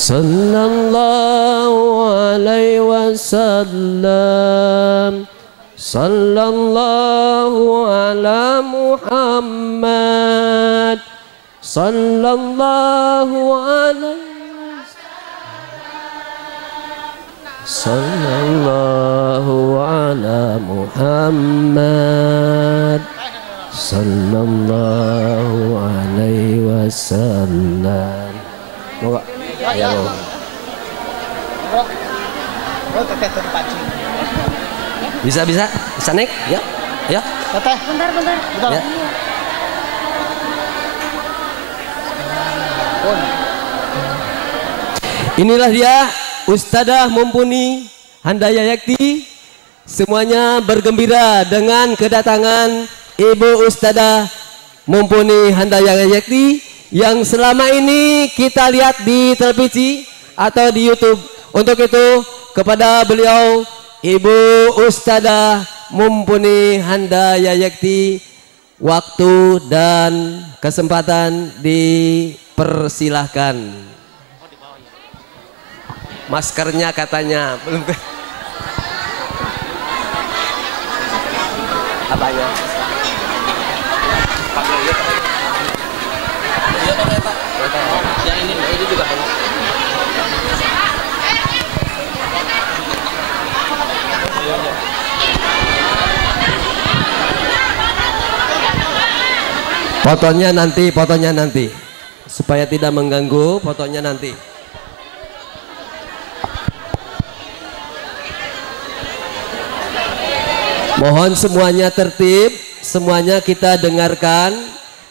sallallahu alaihi wasallam. Sallallahu ala Muhammad. Sallallahu alaihi wasallam. Sallallahu ala Muhammad. Sallallahu alaihi wasallam. Moga. Ya. Bisa naik ya Teteh bentar ya. Inilah dia Ustadzah Mumpuni Handaya Yakti. Semuanya bergembira dengan kedatangan Ibu Ustadzah Mumpuni Handaya Yakti yang selama ini kita lihat di televisi atau di YouTube. Untuk itu kepada beliau Ibu Ustadzah Mumpuni Handaya Yakti, waktu dan kesempatan dipersilahkan. Maskernya katanya belum. Apanya? Yang ini juga. Fotonya nanti supaya tidak mengganggu, fotonya nanti. Mohon semuanya tertib, semuanya kita dengarkan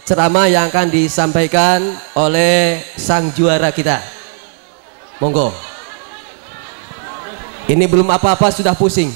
ceramah yang akan disampaikan oleh sang juara kita. Monggo. Ini belum apa-apa sudah pusing.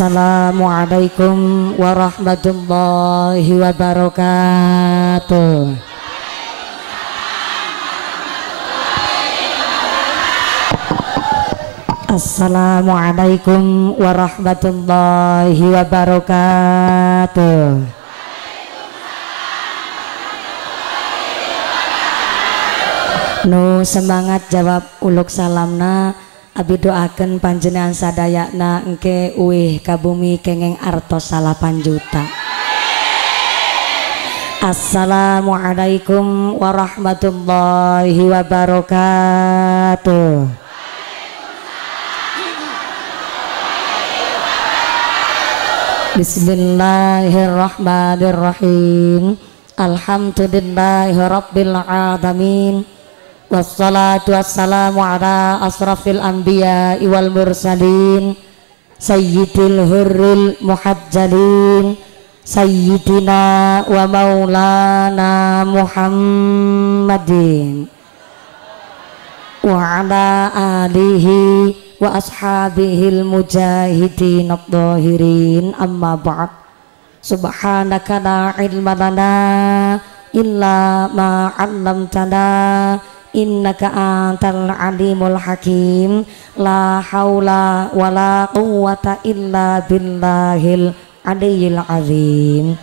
Assalamualaikum warahmatullahi wabarakatuh. Assalamualaikum warahmatullahi wabarakatuh. Nu semangat jawab uluk salamna. Abi doakan panjenengan sadayana engke uih kabumi kengeng artos 8 juta. Assalamualaikum warahmatullahi wabarakatuh. Bismillahirrahmanirrahim. Alhamdulillahirabbil alamin. Wassalatu wassalamu ala asrafil anbiya wal mursalin sayyidil hurril muhajjalin sayyidina wa maulana Muhammadin wa ala alihi wa ashabihil mujahidin adh-dhahirin. Amma ba'd. Subhanaka la ilma lana illa ma 'allamtana innaka antal alimul hakim. La haula wala quwwata illa billahil aliyil azim.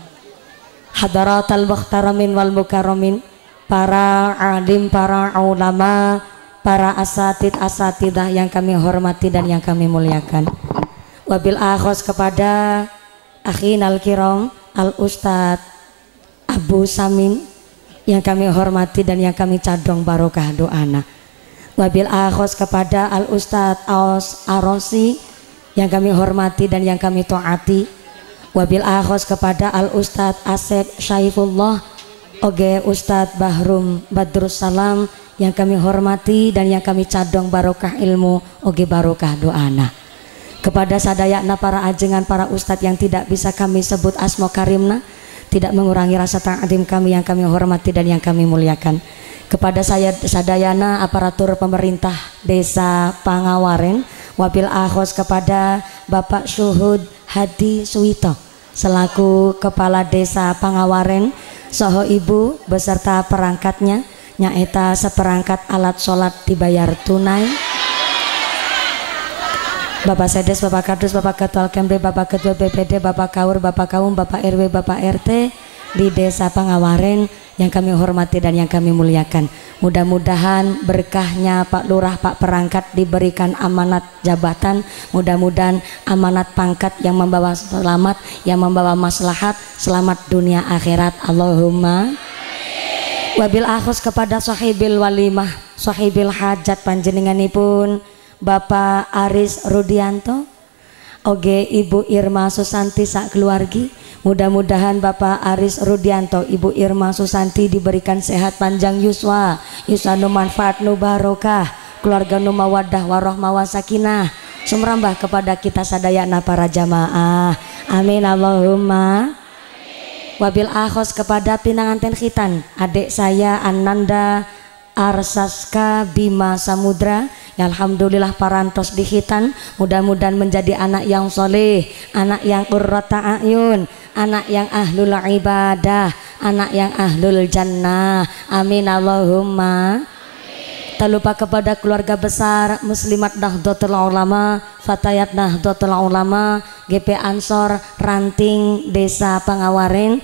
Hadaratal muhtaramin wal mukarramin, para alim, para ulama, para asatidah yang kami hormati dan yang kami muliakan. Wabil akhos kepada akhinal kiram al ustad Abu Samin yang kami hormati dan yang kami cadong barokah doana. Wabil akhos kepada Al Ustadz Aos Arosi yang kami hormati dan yang kami taati. Wabil akhos kepada Al Ustadz Asep Syaifullah oge Ustadz Bahrum Badrus Salam yang kami hormati dan yang kami cadong barokah ilmu oge barokah doana. Kepada sadayana para ajengan, para ustadz yang tidak bisa kami sebut asmo karimna, tidak mengurangi rasa ta'zim kami yang kami hormati dan yang kami muliakan. Kepada saya sadayana aparatur pemerintah Desa Pangawaren, wabil akhos kepada Bapak Syuhud Hadi Suwito selaku Kepala Desa Pangawaren soho ibu beserta perangkatnya nyaeta seperangkat alat sholat dibayar tunai. Bapak Sedes, Bapak Kadus, Bapak Ketua Kemri, Bapak Ketua BPD, Bapak Kaur, Bapak Kaum, Bapak RW, Bapak RT di Desa Pangawaren yang kami hormati dan yang kami muliakan. Mudah-mudahan berkahnya Pak Lurah, Pak Perangkat diberikan amanat jabatan. Mudah-mudahan amanat pangkat yang membawa selamat, yang membawa maslahat, selamat dunia akhirat. Allahumma. Wabil akhus kepada sahibil walimah, sahibil hajat panjenenganipun Bapak Aris Rudianto, oge Ibu Irma Susanti sak keluargi. Mudah-mudahan Bapak Aris Rudianto, Ibu Irma Susanti diberikan sehat panjang yuswa, yusanu manfaat nu barokah, keluarga nu mawaddah warahmah wasakinah, sumrambah kepada kita sadayana para jamaah. Amin Allahumma. Wabil akhos kepada pinanganten khitan adik saya Ananda Arsaska Bima Samudra, ya alhamdulillah parantos di khitan, mudah-mudahan menjadi anak yang soleh, anak yang qurrata ayun, anak yang ahlul ibadah, anak yang ahlul jannah. Amin Allahumma. Tak lupa kepada keluarga besar Muslimat Nahdlatul Ulama, Fatayat Nahdlatul Ulama, GP Ansor Ranting Desa Pangawaren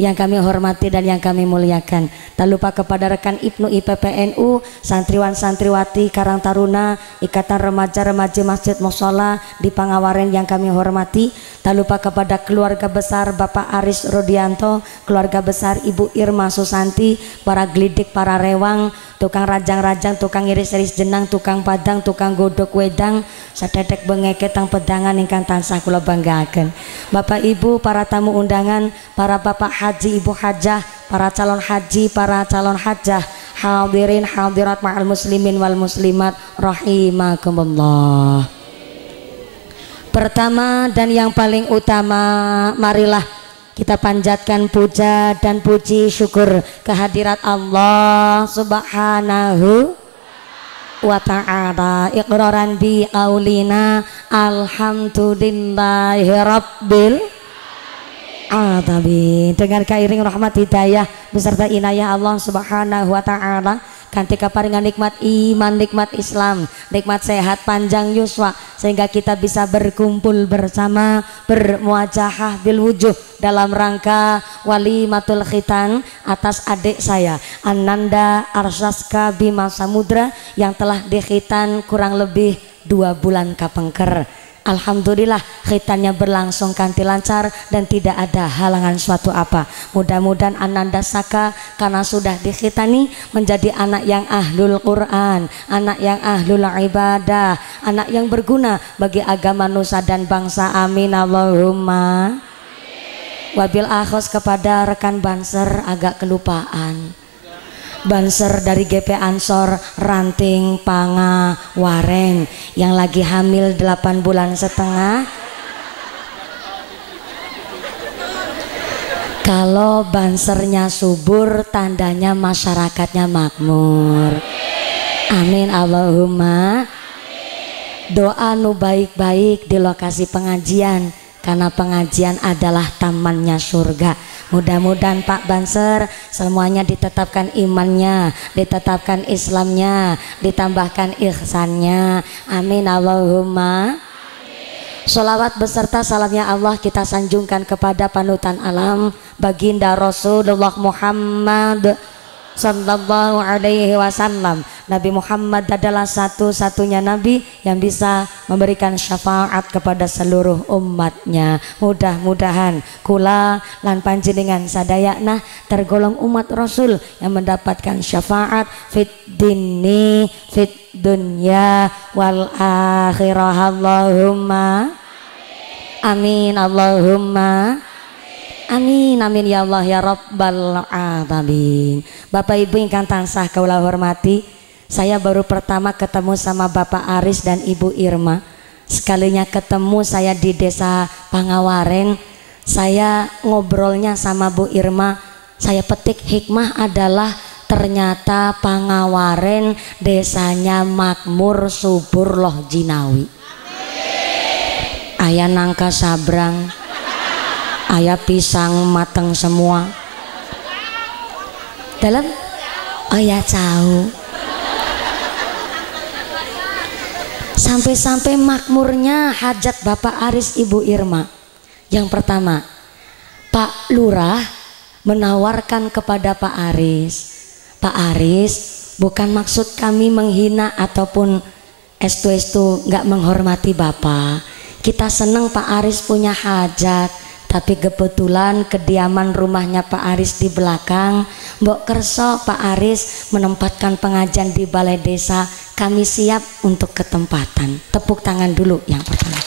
yang kami hormati dan yang kami muliakan. Tak lupa kepada rekan Ibnu IPPNU, santriwan santriwati Karang Taruna, Ikatan Remaja-Remaja Masjid Mushola di Pangawaren yang kami hormati. Tak lupa kepada keluarga besar Bapak Aris Rudianto, keluarga besar Ibu Irma Susanti, para glidik, para rewang, tukang rajang-rajang, tukang iris-iris jenang, tukang padang, tukang godok wedang, sadedek bengeketang pedangan ingkang tansah kula banggaken. Bapak Ibu, para tamu undangan, para bapak haji, ibu hajah, para calon haji, para calon hajah, hadirin hadirat ma'al muslimin wal muslimat rahimakumullah. Pertama dan yang paling utama, marilah kita panjatkan puja dan puji syukur kehadirat Allah Subhanahu wa ta'ala. Iqraran bi qaulina alhamdulillahi rabbil alamin. Dengan kairing rahmat hidayah beserta inayah Allah Subhanahu wa ta'ala, kanthi kaparingan nikmat iman, nikmat Islam, nikmat sehat panjang yuswa, sehingga kita bisa berkumpul bersama, bermuajahah bil wujuh dalam rangka walimatul khitan atas adik saya Ananda Arsaska Bima Samudra yang telah dikhitan kurang lebih 2 bulan kapengker. Alhamdulillah khitannya berlangsung kanthi lancar dan tidak ada halangan suatu apa. Mudah-mudahan Ananda Saka karena sudah dikhitani menjadi anak yang ahlul Quran, anak yang ahlul ibadah, anak yang berguna bagi agama nusa dan bangsa. Amin Allahumma. Wabil akhos kepada rekan Banser, agak kelupaan. Banser dari GP Ansor Ranting Pangawaren yang lagi hamil 8 bulan setengah. Kalau bansernya subur, tandanya masyarakatnya makmur. Amin Allahumma. Doa nu baik-baik di lokasi pengajian, karena pengajian adalah tamannya surga. Mudah-mudahan Pak Banser semuanya ditetapkan imannya, ditetapkan Islamnya, ditambahkan ihsannya. Amin Allahumma. Sholawat beserta salamnya Allah kita sanjungkan kepada panutan alam baginda Rasulullah Muhammad Sallallahu Alaihi Wasallam. Nabi Muhammad adalah satu-satunya Nabi yang bisa memberikan syafaat kepada seluruh umatnya. Mudah-mudahan kula lan panjenengan sadayana tergolong umat Rasul yang mendapatkan syafaat fit dini fit dunya wal akhirah. Allahumma amin Allahumma amin amin ya Allah ya Rabbal alamin. Bapak Ibu ingkang tansah kaula hormati, saya baru pertama ketemu sama Bapak Aris dan Ibu Irma. Sekalinya ketemu saya di Desa Pangawaren, saya ngobrolnya sama Bu Irma, saya petik hikmah adalah ternyata Pangawaren desanya makmur subur loh jinawi. Aya nangka sabrang, aya pisang mateng semua. Dalam aya cau. Sampai-sampai makmurnya hajat Bapak Aris Ibu Irma. Yang pertama, Pak Lurah menawarkan kepada Pak Aris, bukan maksud kami menghina ataupun estu-estu nggak menghormati Bapak. Kita seneng Pak Aris punya hajat, tapi kebetulan kediaman rumahnya Pak Aris di belakang. Mbok kerso Pak Aris menempatkan pengajian di balai desa, kami siap untuk ketempatan. Tepuk tangan dulu yang pertama.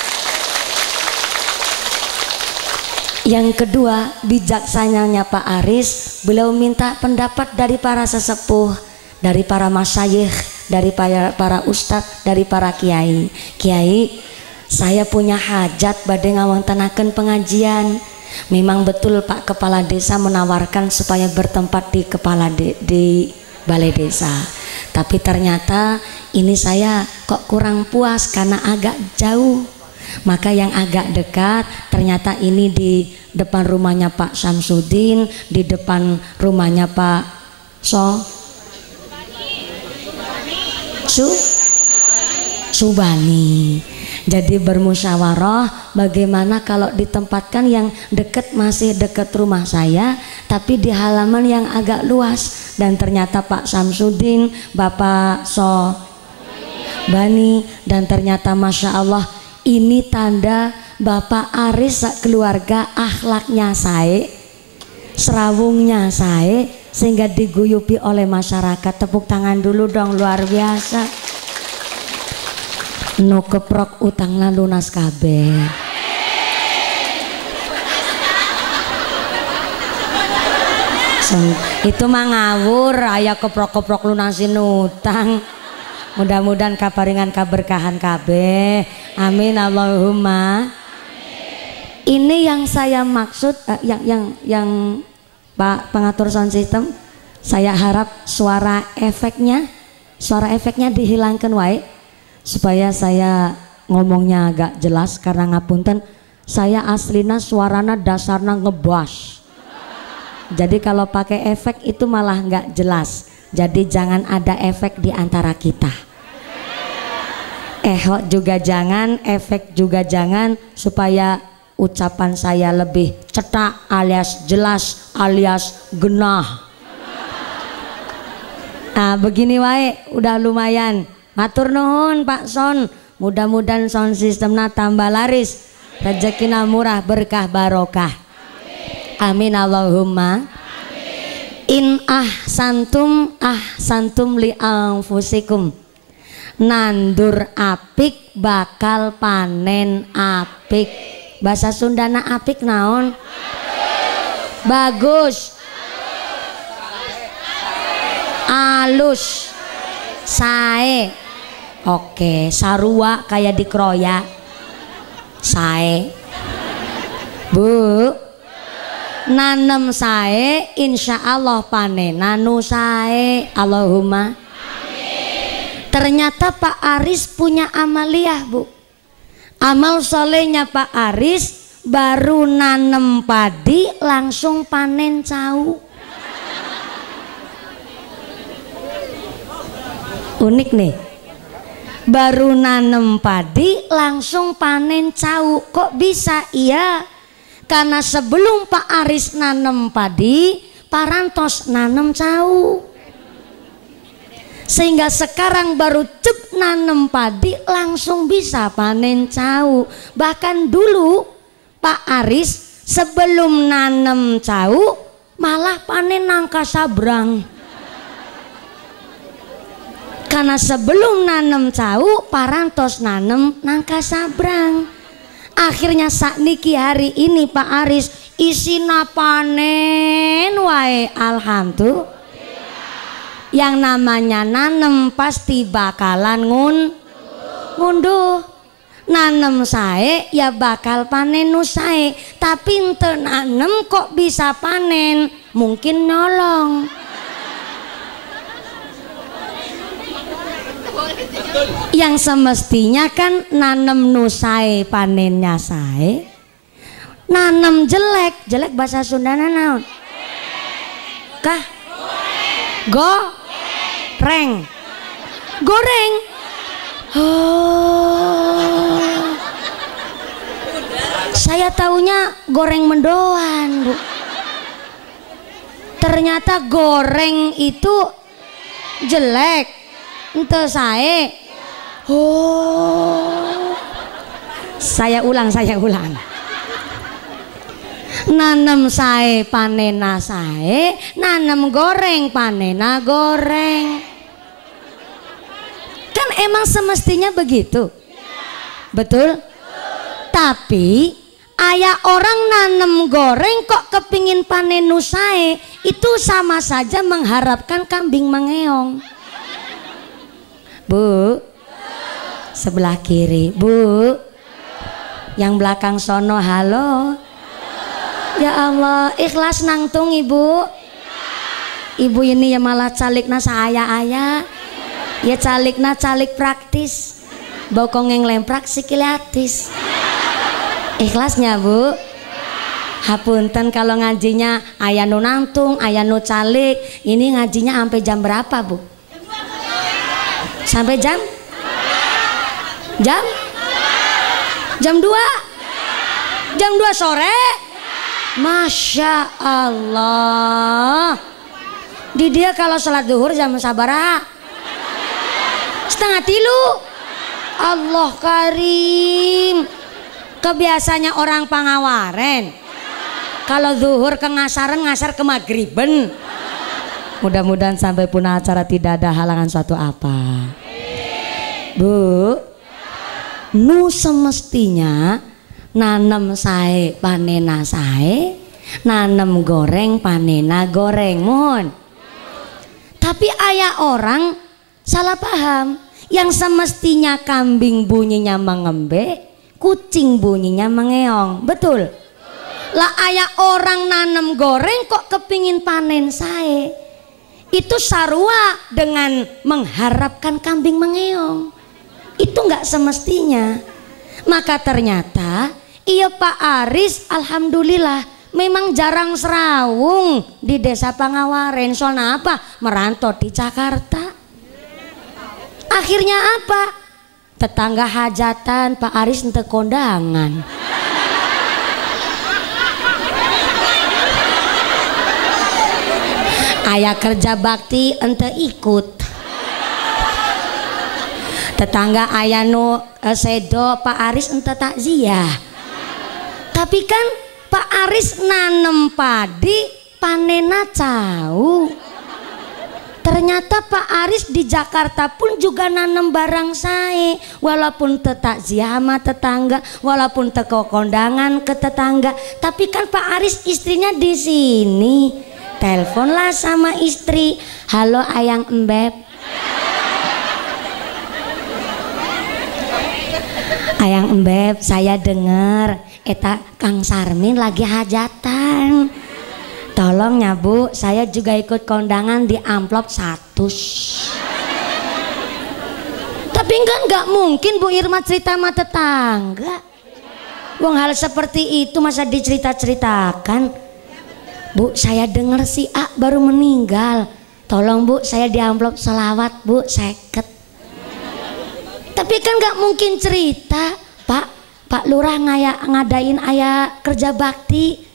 Yang kedua, bijaksananya Pak Aris, beliau minta pendapat dari para sesepuh, dari para masyayikh, dari para ustadz, dari para kiai. Kiai, saya punya hajat badhe ngawontenaken pengajian. Memang betul Pak Kepala Desa menawarkan supaya bertempat di balai desa. Tapi ternyata ini saya kok kurang puas karena agak jauh. Maka yang agak dekat ternyata ini di depan rumahnya Pak Samsudin, di depan rumahnya Pak Subani. Jadi bermusyawarah bagaimana kalau ditempatkan yang dekat, masih dekat rumah saya tapi di halaman yang agak luas. Dan ternyata Pak Samsudin, Bapak Bani, dan ternyata Masya Allah ini tanda Bapak Aris keluarga akhlaknya sae, serawungnya sae, sehingga diguyupi oleh masyarakat. Tepuk tangan dulu dong, luar biasa. No keprok utang lunas kabeh. Itu mah ngawur, aya keprok-keprok lunasin utang. Mudah-mudahan kaparingan kaberkahan kabeh. Amin Allahumma. Ini yang saya maksud, yang Pak pengatur sound system, saya harap suara efeknya dihilangkan wae supaya saya ngomongnya agak jelas. Karena ngapunten, saya aslina suarana dasarna ngebas. Jadi kalau pakai efek itu malah nggak jelas. Jadi jangan ada efek di antara kita. Ehok juga jangan, efek juga jangan, supaya ucapan saya lebih cetak alias jelas alias genah. Nah begini wae udah lumayan. Matur nuhun Pak Son, mudah-mudahan sound systemnya tambah laris, rezekina murah, berkah barokah. Amin Allahumma. In ahsantum li anfusikum. Nandur apik bakal panen apik. Bahasa Sundana apik naon? Bagus. Alus. Sae. Oke, sarua kayak dikroya. Sae. Bu, nanem sae, insya Allah panen nanu sae. Allahumma. Ternyata Pak Aris punya amaliah, Bu. Amal solehnya Pak Aris baru nanem padi langsung panen cau. Unik nih. Baru nanem padi langsung panen cau. Kok bisa? Iya, karena sebelum Pak Aris nanem padi, parantos nanem cau. Sehingga sekarang baru cep nanem padi langsung bisa panen cau. Bahkan dulu Pak Aris sebelum nanem cau malah panen nangka sabrang. Karena sebelum nanem cau parantos nanem nangka sabrang. Akhirnya sakniki hari ini Pak Aris isina panen wae, alhamdulillah. Yang namanya nanem pasti bakalan ngunduh. Nanem sae ya bakal panen nu sae. Tapi ente nanem kok bisa panen, mungkin nolong. Yang semestinya kan nanem nusae panennya sae, nanem jelek, jelek bahasa Sunda naon? Kah? Goreng. Goreng. Oh. Saya taunya goreng mendoan, Bu. Ternyata goreng itu jelek. Ente sae. Oh. Saya ulang. Nanem sae panena sae, nanem goreng panena goreng. Kan emang semestinya begitu. Betul? Tapi aya orang nanem goreng kok kepingin panen nusae, itu sama saja mengharapkan kambing mengeong. Bu, sebelah kiri, Bu. Yang belakang sono, halo. Ya Allah, ikhlas nangtung Ibu. Ibu ini ya malah calikna saya. Ya calikna calik praktis. Bokong yang lemprak sikiliatis. Ikhlasnya Bu. Hapunten kalau ngajinya aya nu nangtung, aya nu calik. Ini ngajinya sampai jam berapa Bu? Sampai jam 2? Jam 2 sore? Masya Allah. Di dia kalau sholat duhur jam sabaraha? 2:30. Allah karim. Kebiasanya orang Pangawaren kalau zuhur ke ngasaran, ngasar ke magriben. Mudah-mudahan sampai punah acara tidak ada halangan suatu apa. Bu, nu semestinya nanem sae panena sae, nanem goreng panena goreng. Mohon. Tapi aya orang salah paham. Yang semestinya kambing bunyinya mengembe, kucing bunyinya mengeong. Betul? Lah aya orang nanem goreng kok kepingin panen sae. Itu sarua dengan mengharapkan kambing mengeong. Itu nggak semestinya. Maka ternyata iya Pak Aris alhamdulillah memang jarang serawung di desa Pangawaren. Soalnya apa? Merantau di Jakarta. Akhirnya apa? Tetangga hajatan Pak Aris ente kondangan. Ayah kerja bakti ente ikut. Tetangga ayah nu sedo Pak Aris ente takziah. Tapi kan Pak Aris nanem padi panena cau. Ternyata Pak Aris di Jakarta pun juga nanem barang sae. Walaupun takziah sama tetangga, walaupun teko kondangan ke tetangga, tapi kan Pak Aris istrinya di sini. Teleponlah sama istri, halo ayang embeb. Ayang embeb, saya dengar eta Kang Sarmin lagi hajatan. Tolong ya Bu, saya juga ikut kondangan di amplop 100. Tapi kan nggak mungkin Bu Irma cerita sama tetangga. Wong hal seperti itu masa dicerita-ceritakan. Bu, saya dengar si A baru meninggal. Tolong Bu, saya di amplop selawat Bu, 50. Tapi kan nggak mungkin cerita, Pak Lurah ngadain ayah kerja bakti.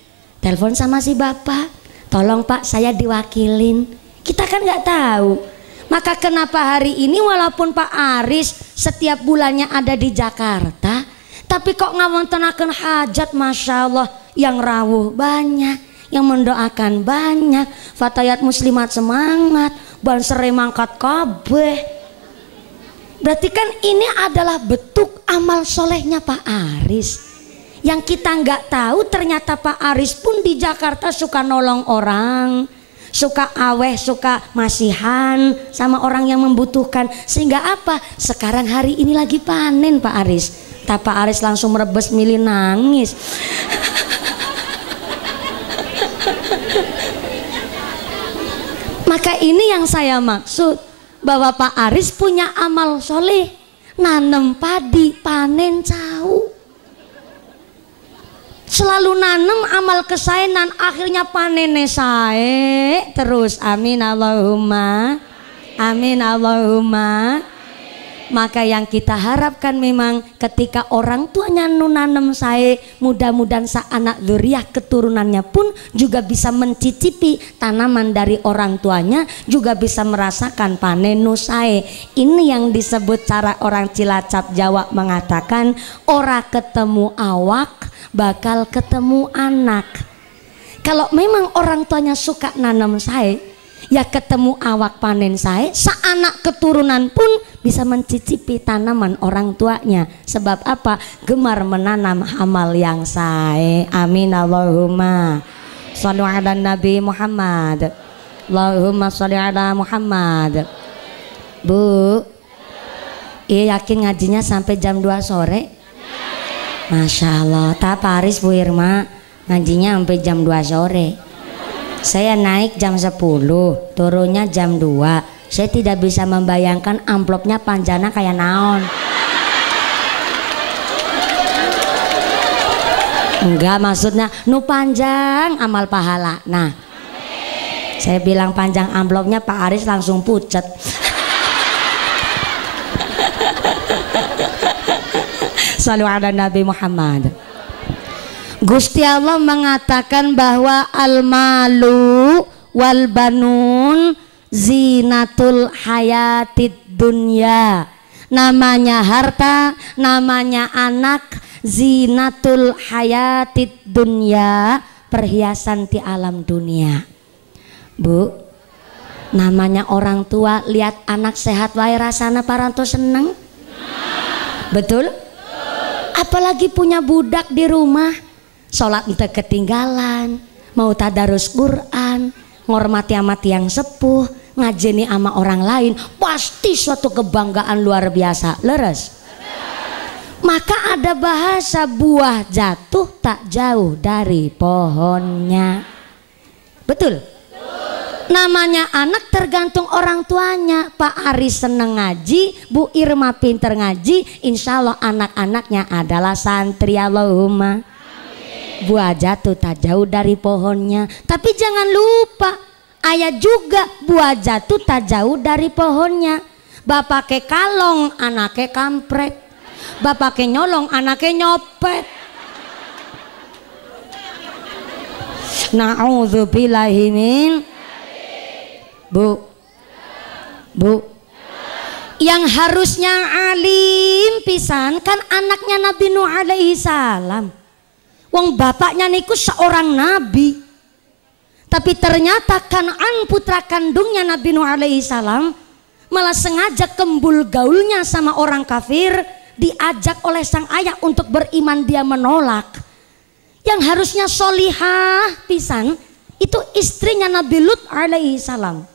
Telepon sama si bapak, tolong Pak saya diwakilin. Kita kan nggak tahu. Maka kenapa hari ini walaupun Pak Aris setiap bulannya ada di Jakarta, tapi kok ngawontenakeun hajat, masya Allah, yang rawuh banyak, yang mendoakan banyak, fatayat muslimat semangat, bansere mangkat kabeh. Berarti kan ini adalah bentuk amal solehnya Pak Aris. Yang kita nggak tahu ternyata Pak Aris pun di Jakarta suka nolong orang, suka aweh, suka masihan sama orang yang membutuhkan. Sehingga apa? Sekarang hari ini lagi panen Pak Aris. Pak Aris langsung merebes milih nangis. Maka ini yang saya maksud, bahwa Pak Aris punya amal soleh. nanem padi panen cau, selalu nanem amal kesaenan akhirnya panene sae terus. Amin Allahumma amin Allahumma. Maka yang kita harapkan memang ketika orang tuanya nanem sae, mudah-mudahan sa anak dzurriyyah keturunannya pun juga bisa mencicipi tanaman dari orang tuanya, juga bisa merasakan panen nu sae. Ini yang disebut cara orang Cilacap Jawa mengatakan ora ketemu awak bakal ketemu anak. Kalau memang orang tuanya suka nanam sae, ya ketemu awak panen sae, seanak keturunan pun bisa mencicipi tanaman orang tuanya. Sebab apa? Gemar menanam amal yang sae. Amin Allahumma shallu ala Nabi Muhammad. Allahumma shalli ala Muhammad. Bu, iya yakin ngajinya sampai jam 2 sore? Masya Allah. Tak Paris Bu Irma ngajinya sampai jam 2 sore. Saya naik jam 10, turunnya jam 2. Saya tidak bisa membayangkan amplopnya panjana kayak naon. Enggak, maksudnya nu panjang amal pahala. Nah, saya bilang panjang amplopnya, Pak Aris langsung pucet. Shallu ala Nabi Muhammad. Gusti Allah mengatakan bahwa al-malu wal banun zinatul hayatid dunya. Namanya harta, namanya anak, zinatul hayatid dunya, perhiasan di alam dunia. Bu, namanya orang tua lihat anak sehat wae rasana paranto seneng. Betul? Apalagi punya budak di rumah, sholat ente ketinggalan, mau tadarus Quran, ngormati amat yang sepuh, ngajeni ama orang lain, pasti suatu kebanggaan luar biasa. Leres? Maka ada bahasa buah jatuh tak jauh dari pohonnya. Betul? Namanya anak tergantung orang tuanya. Pak Aris seneng ngaji, Bu Irma pinter ngaji, insya Allah anak-anaknya adalah santri. Allahumma. Buah jatuh tak jauh dari pohonnya. Tapi jangan lupa, ayat juga buah jatuh tak jauh dari pohonnya. Bapak ke kalong, anaknya kampret. Bapak ke nyolong, anaknya nyopet. Na'udzubillahi min. Bu, yang harusnya alim pisan kan anaknya Nabi Nuh alaihi salam. Wong bapaknya niku seorang nabi, tapi ternyata Kan'an putra kandungnya Nabi Nuh alaihi salam malah sengaja kembul gaulnya sama orang kafir, diajak oleh sang ayah untuk beriman, dia menolak. Yang harusnya solihah pisan itu istrinya Nabi Lut alaihi salam.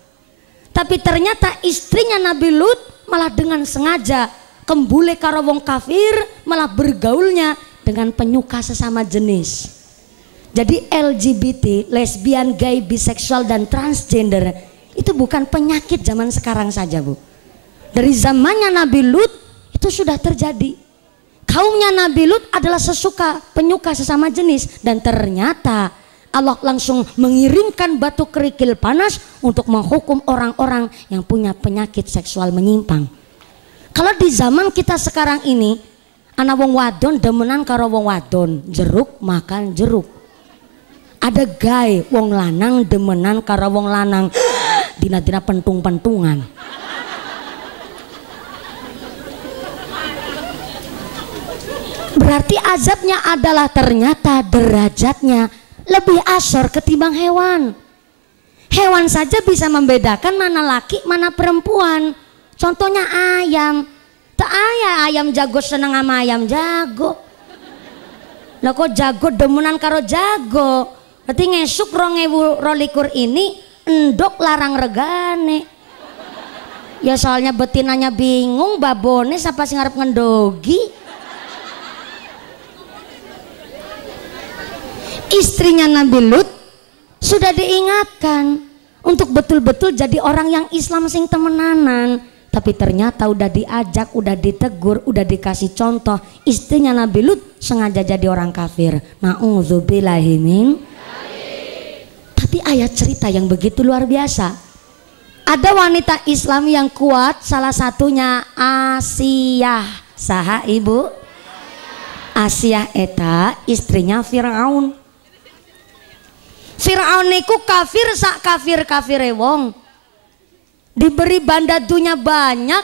Tapi ternyata istrinya Nabi Lut malah dengan sengaja kembule karo wong kafir, malah bergaulnya dengan penyuka sesama jenis. Jadi LGBT, lesbian, gay, biseksual dan transgender itu bukan penyakit zaman sekarang saja, Bu. Dari zamannya Nabi Lut itu sudah terjadi. Kaumnya Nabi Lut adalah penyuka sesama jenis, dan ternyata Allah langsung mengirimkan batu kerikil panas untuk menghukum orang-orang yang punya penyakit seksual menyimpang. Kalau di zaman kita sekarang ini, anak wong wadon demenan karo wong wadon, jeruk makan jeruk. Ada gay wong lanang demenan karo wong lanang, dina-dina pentung-pentungan. Berarti azabnya adalah ternyata derajatnya lebih asor ketimbang hewan. Hewan saja bisa membedakan mana laki mana perempuan. Contohnya ayam. Tak ayam jago seneng sama ayam jago. Lah kok jago demunan karo jago. Berarti ngesuk 2022 ini endok larang regane. Ya soalnya betinanya bingung, babone siapa sing ngarep ngendogi. Istrinya Nabi Lut sudah diingatkan untuk betul-betul jadi orang yang Islam sing temenanan. Tapi ternyata udah diajak, udah ditegur, udah dikasih contoh, istrinya Nabi Lut sengaja jadi orang kafir. Na'udzubillahi min. Tapi ayat cerita yang begitu luar biasa. Ada wanita Islam yang kuat, salah satunya Asiyah. Saha ibu? Asiyah eta istrinya Fir'aun. Fir'aun niku kafir sak kafir-kafire wong. Diberi banda dunia banyak,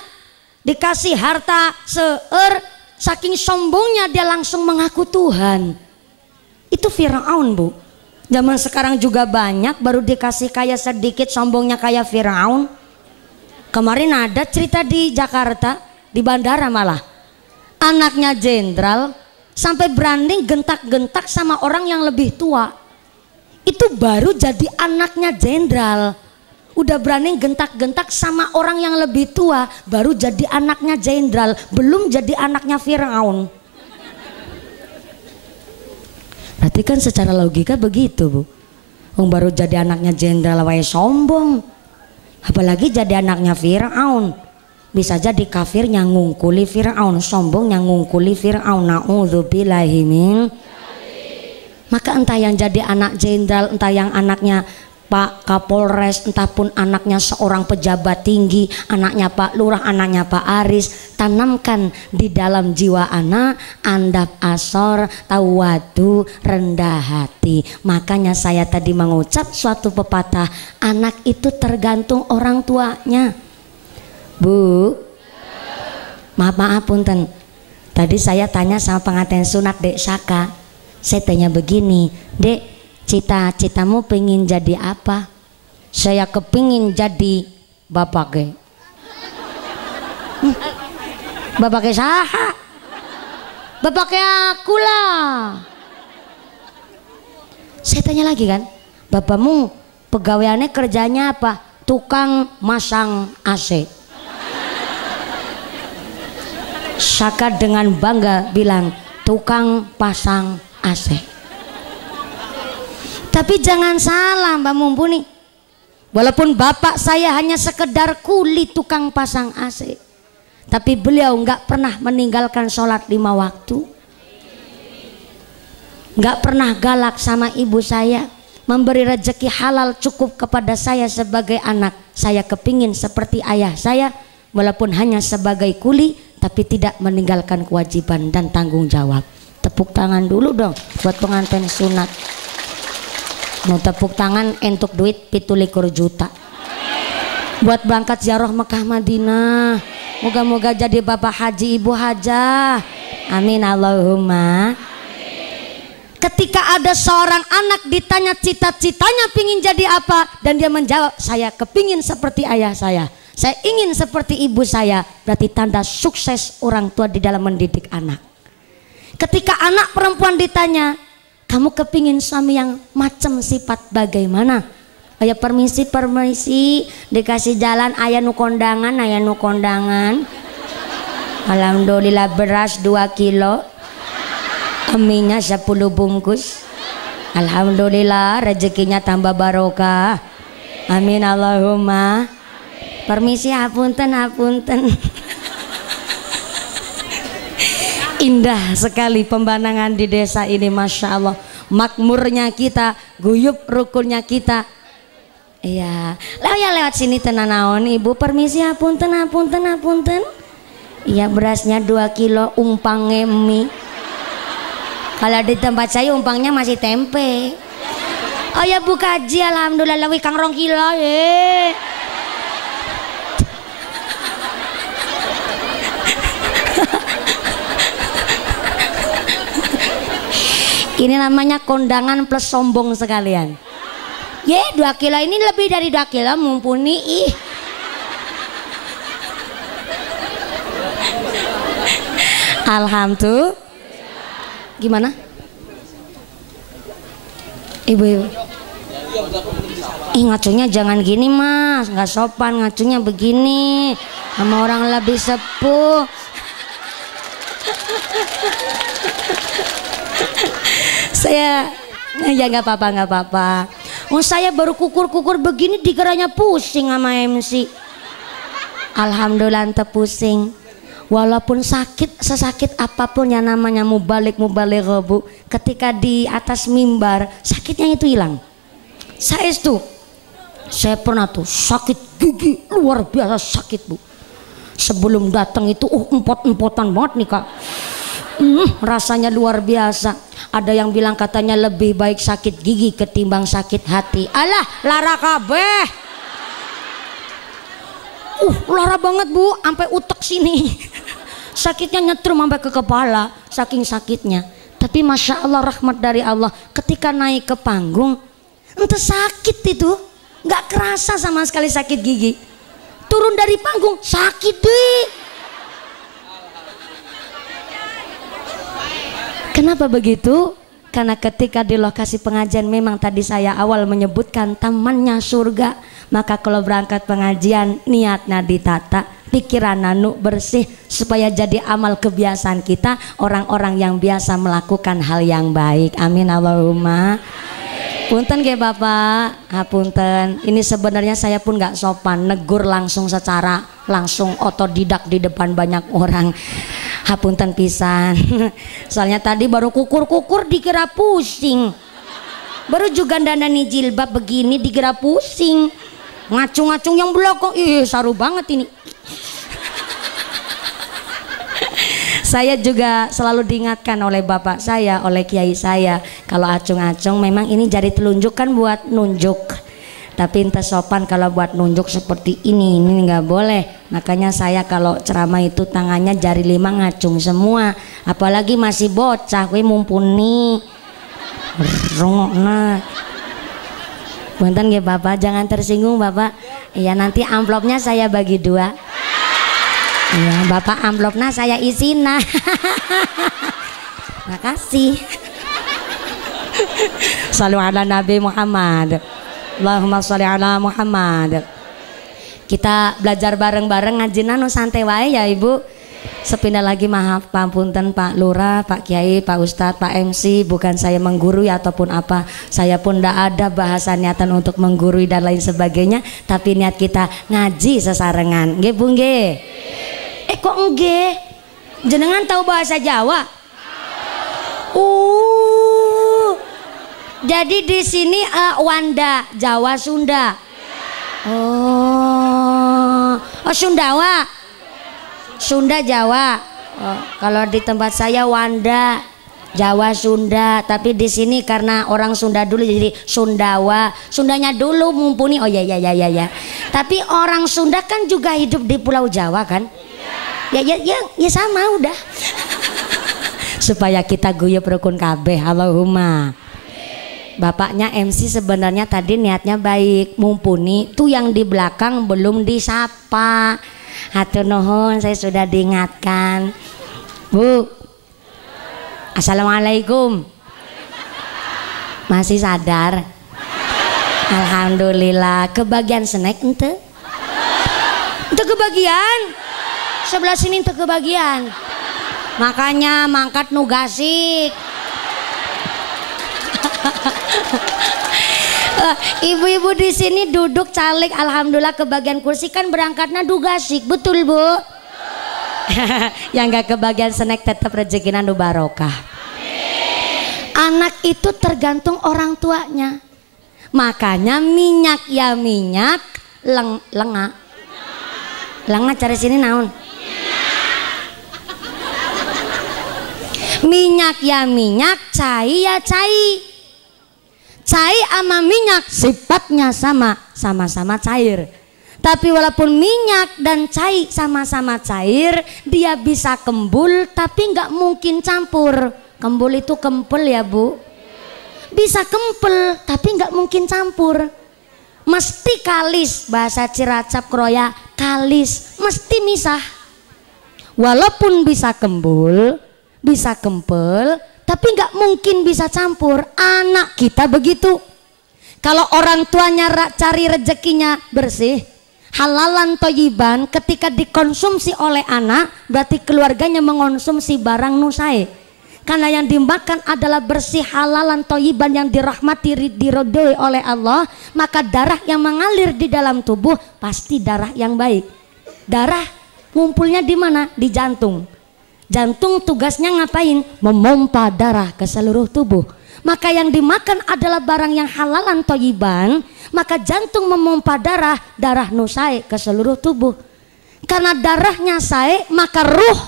dikasih harta seueur, saking sombongnya dia langsung mengaku Tuhan. Itu Fir'aun, Bu. Zaman sekarang juga banyak, baru dikasih kaya sedikit sombongnya kayak Fir'aun. Kemarin ada cerita di Jakarta, di bandara malah. Anaknya jenderal sampai berani gentak-gentak sama orang yang lebih tua. Itu baru jadi anaknya jenderal. Udah berani gentak-gentak sama orang yang lebih tua, baru jadi anaknya jenderal, belum jadi anaknya Fir'aun. Berarti kan secara logika begitu, Bu. Baru jadi anaknya jenderal wae sombong, apalagi jadi anaknya Fir'aun. Bisa jadi kafirnya ngungkuli Fir'aun, sombongnya ngungkuli Fir'aun. Na'udzubillahi min. Maka entah yang jadi anak jenderal, entah yang anaknya Pak Kapolres, entah pun anaknya seorang pejabat tinggi, anaknya Pak Lurah, anaknya Pak Aris, tanamkan di dalam jiwa anak andap asor, tawadu, rendah hati. Makanya saya tadi mengucap suatu pepatah, anak itu tergantung orang tuanya. Bu, maaf punten. Tadi saya tanya sama pengantin sunat Dek Saka. Saya tanya begini, Dek, cita-citamu pengen jadi apa? Saya kepingin jadi bapak ge. Bapak ge saha? Bapak ge aku lah. Saya tanya lagi kan, bapakmu pegawaiannya kerjanya apa? Tukang masang AC. Saka dengan bangga bilang, tukang pasang AC. Tapi jangan salah Mbak Mumpuni, walaupun bapak saya hanya sekedar kuli tukang pasang AC, tapi beliau nggak pernah meninggalkan sholat 5 waktu, nggak pernah galak sama ibu saya, memberi rezeki halal cukup kepada saya sebagai anak. Saya kepingin seperti ayah saya, walaupun hanya sebagai kuli, tapi tidak meninggalkan kewajiban dan tanggung jawab. Tepuk tangan dulu dong buat pengantin sunat. Mau tepuk tangan entuk duit 17 juta buat berangkat ziarah Mekah Madinah. Moga-moga jadi bapak haji, ibu hajah. Amin Allahumma. Ketika ada seorang anak ditanya cita-citanya pingin jadi apa, dan dia menjawab, saya kepingin seperti ayah saya ingin seperti ibu saya, berarti tanda sukses orang tua di dalam mendidik anak. Ketika anak perempuan ditanya, kamu kepingin suami yang macam sifat bagaimana? Ayah permisi, dikasih jalan, ayah nu kondangan. Alhamdulillah beras 2 kilo, aminya 10 bungkus. Alhamdulillah rezekinya tambah barokah. Amin Allahumma. Permisi, hapunten. Indah sekali pemandangan di desa ini, Masya Allah. Makmurnya kita, guyup rukunnya kita. Iya, lewat sini tenanaon ibu. Permisi, hapunten. Iya, berasnya 2 kilo, umpangnya mie. Kalau di tempat saya umpangnya masih tempe. Oh ya Bu Kaji, alhamdulillah wih kang 2 kilo ye. Ini namanya kondangan plus sombong sekalian. 2 kilo ini lebih dari 2 kilo Mumpuni. Alhamdulillah. Gimana? Ibu. Ngacunya jangan gini Mas, nggak sopan ngacunya begini sama orang lebih sepuh. Saya ya nggak apa-apa. Oh, saya baru kukur-kukur begini digeranya pusing sama MC. Alhamdulillah ente pusing. Walaupun sakit, sesakit apapun yang namanya mubalik Bu, ketika di atas mimbar sakitnya itu hilang. Saya pernah tuh sakit gigi luar biasa sakit Bu. Sebelum datang itu empot-empotan banget nih Kak. Rasanya luar biasa. Ada yang bilang katanya lebih baik sakit gigi ketimbang sakit hati. Alah, lara kabeh. Lara banget Bu, sampai utek sini. Sakitnya nyetrum sampai ke kepala, saking sakitnya. Tapi masya Allah rahmat dari Allah, ketika naik ke panggung, ente sakit itu, nggak kerasa sama sekali sakit gigi. Turun dari panggung sakit deh. Kenapa begitu? Karena ketika di lokasi pengajian memang tadi saya awal menyebutkan tamannya surga. Maka kalau berangkat pengajian niatnya ditata, pikiran nanu bersih supaya jadi amal kebiasaan kita orang-orang yang biasa melakukan hal yang baik. Amin Allahumma. Punten ge Bapak, hapunten. Ini sebenarnya saya pun nggak sopan negur langsung secara langsung otodidak di depan banyak orang. Hapunten pisan. Soalnya tadi baru kukur-kukur dikira pusing. Baru juga dandani jilbab begini dikira pusing. Ngacung-ngacung yang belakang, saru banget ini. Saya juga selalu diingatkan oleh bapak saya, oleh kiai saya, kalau acung-acung memang ini jari telunjuk kan buat nunjuk. Tapi entah sopan kalau buat nunjuk seperti ini nggak boleh. Makanya saya kalau ceramah itu tangannya jari 5 ngacung semua. Apalagi masih bocah, gue mumpuni. Rongokna. Punten nggih Bapak, jangan tersinggung Bapak. Iya nanti amplopnya saya bagi 2. Iya Bapak amplopnya saya isi nah. Makasih. Shallu ala Nabi Muhammad. Allahumma sholli ala Muhammad. Kita belajar bareng-bareng ngajina nu santai wae ya Ibu. Sepindah lagi maaf panpunten Pak Lurah, Pak Kiai, Pak Ustadz, Pak MC, bukan saya menggurui ataupun apa. Saya pun tidak ada bahasa niatan untuk menggurui dan lain sebagainya, tapi niat kita ngaji sesarengan. Nggih Bu nggih? Kok nggih? Jenengan tahu bahasa Jawa? Jadi di sini Wanda, Jawa, Sunda. Oh, Sundawa. Sunda Jawa. Kalau di tempat saya Wanda, Jawa Sunda, tapi di sini karena orang Sunda dulu jadi Sundawa. Sundanya dulu mumpuni. Oh ya. Tapi orang Sunda kan juga hidup di Pulau Jawa kan? Ya sama udah. Supaya kita guyub rukun kabeh. Allahumma. Bapaknya MC sebenarnya tadi niatnya baik, mumpuni. Tuh yang di belakang belum disapa. Hatur nuhun, saya sudah diingatkan. Bu, assalamualaikum. Masih sadar? Alhamdulillah. Kebagian snack ente? Ente kebagian? Sebelah sini ente kebagian. Makanya mangkat nugasik. Ibu-ibu di sini duduk calik, alhamdulillah kebagian kursi kan berangkatnya dugasik, betul Bu? Yang gak kebagian snack tetap rezekinya nu barokah. Anak itu tergantung orang tuanya. Makanya minyak ya minyak, lenga. Lenga cari sini naon? Minyak ya minyak, cai ya cai. Cai sama minyak sifatnya sama-sama cair. Tapi walaupun minyak dan cai sama-sama cair, dia bisa kembul tapi nggak mungkin campur. Kembul itu kempel ya Bu. Bisa kempel tapi nggak mungkin campur. Mesti kalis, bahasa Cilacap Kroya kalis, mesti misah. Walaupun bisa kembul, bisa kempel, tapi nggak mungkin bisa campur. Anak kita begitu. Kalau orang tuanya cari rezekinya bersih, halalan toyiban, ketika dikonsumsi oleh anak, berarti keluarganya mengonsumsi barang nusai. Karena yang dimakan adalah bersih, halalan toyiban yang dirahmati, diridhoi oleh Allah, maka darah yang mengalir di dalam tubuh pasti darah yang baik. Darah ngumpulnya di mana? Di jantung. Jantung tugasnya ngapain? Memompa darah ke seluruh tubuh. Maka yang dimakan adalah barang yang halalan thayyiban, maka jantung memompa darah, darah nu sae ke seluruh tubuh. Karena darahnya sae, maka ruh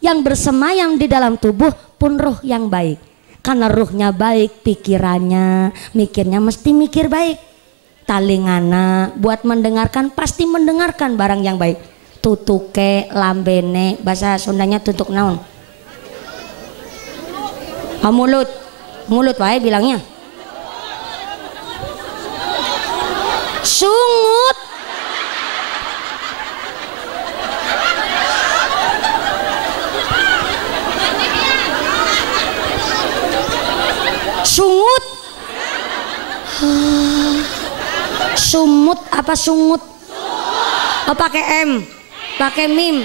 yang bersemayam di dalam tubuh pun ruh yang baik. Karena ruhnya baik, pikirannya, mikirnya mesti mikir baik. Talingana buat mendengarkan pasti mendengarkan barang yang baik. Tutuke, lambene, bahasa Sundanya tutuk naon? Mulut, mulut wae bilangnya. Sungut. Sungut. Sumut apa sungut? Oh pakai M, pakai mim.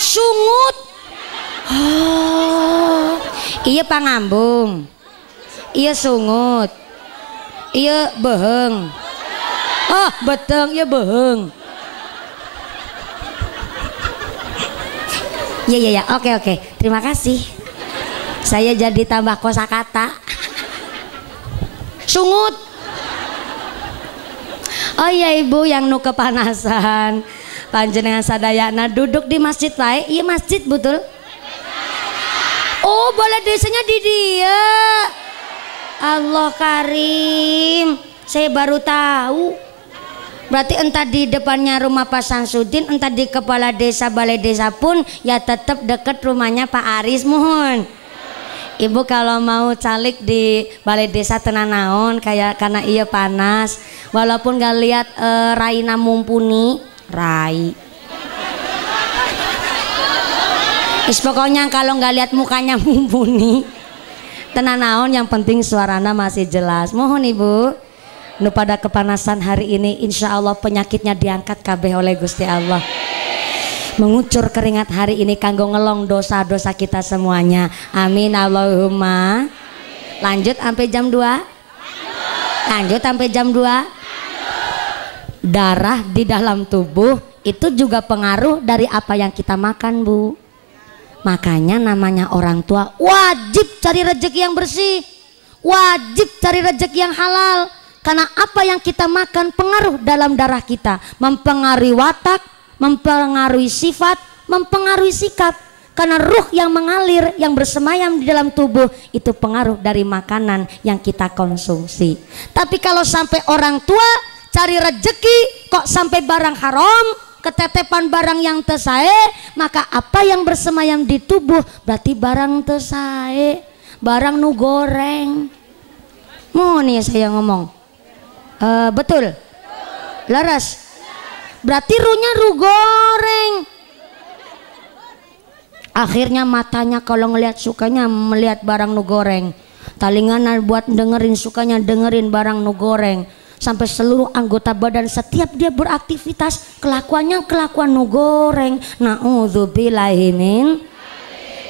Sungut. Oh, iya pangambung. Iya sungut. Iya beheng. Oh beteng, iya beheng. Ya, oke. Terima kasih. Saya jadi tambah kosakata. Sungut. Oh iya ibu yang nu kepanasan, panjenengan sadayana duduk di masjid wae. Iya masjid betul. Oh balai desanya di dia. Allah Karim, saya baru tahu. Berarti entah di depannya rumah Pak Samsudin, entah di kepala desa balai desa pun ya tetap dekat rumahnya Pak Aris. Mohon ibu kalau mau calik di balai desa tenanaon kayak karena iya panas, walaupun gak lihat Raina mumpuni, Rai. Pokoknya kalau nggak lihat mukanya mumpuni, tenanaon yang penting suarana masih jelas. Mohon ibu, nu pada kepanasan hari ini, insya Allah penyakitnya diangkat kabeh oleh Gusti Allah. Mengucur keringat hari ini kanggo ngelong dosa-dosa kita semuanya. Amin Allahumma. Lanjut sampai jam 2. Lanjut sampai jam 2. Darah di dalam tubuh itu juga pengaruh dari apa yang kita makan, Bu. Makanya namanya orang tua wajib cari rezeki yang bersih, wajib cari rezeki yang halal. Karena apa yang kita makan pengaruh dalam darah kita, mempengaruhi watak, mempengaruhi sifat, mempengaruhi sikap. Karena ruh yang mengalir, yang bersemayam di dalam tubuh itu pengaruh dari makanan yang kita konsumsi. Tapi kalau sampai orang tua cari rezeki kok sampai barang haram, ketetepan barang yang tesae, maka apa yang bersemayam di tubuh berarti barang tesae, barang nu goreng. Mau nih saya ngomong, betul, laras. Berarti ruhnya ruh goreng. Akhirnya matanya kalau ngelihat sukanya melihat barang nu goreng, talingan buat dengerin sukanya dengerin barang nu goreng. Sampai seluruh anggota badan setiap dia beraktivitas kelakuannya kelakuan nu goreng. Na'udzubillahi min.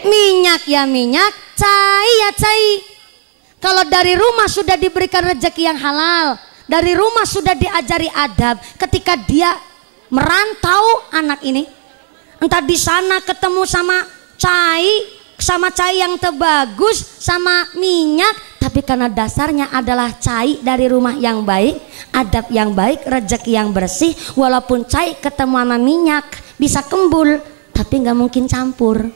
Minyak ya minyak, cai ya cai. Kalau dari rumah sudah diberikan rezeki yang halal, dari rumah sudah diajari adab, ketika dia merantau anak ini, entah di sana ketemu sama cai yang terbagus, sama minyak, tapi karena dasarnya adalah cai dari rumah yang baik, adab yang baik, rezeki yang bersih. Walaupun cai ketemu sama minyak bisa kembul, tapi nggak mungkin campur.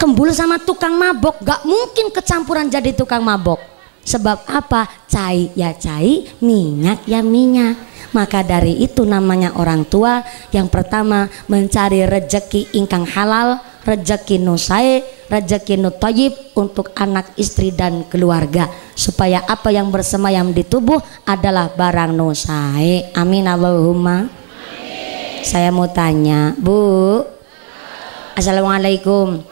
Kembul sama tukang mabok gak mungkin kecampuran jadi tukang mabok. Sebab apa? Cai ya cai, minyak ya minyak. Maka dari itu namanya orang tua yang pertama mencari rezeki ingkang halal, rezeki nu sae, rezeki nu thayyib untuk anak istri dan keluarga, supaya apa yang bersemayam di tubuh adalah barang nu sae. Amin Allahumma. Amin. Saya mau tanya, Bu. Assalamualaikum.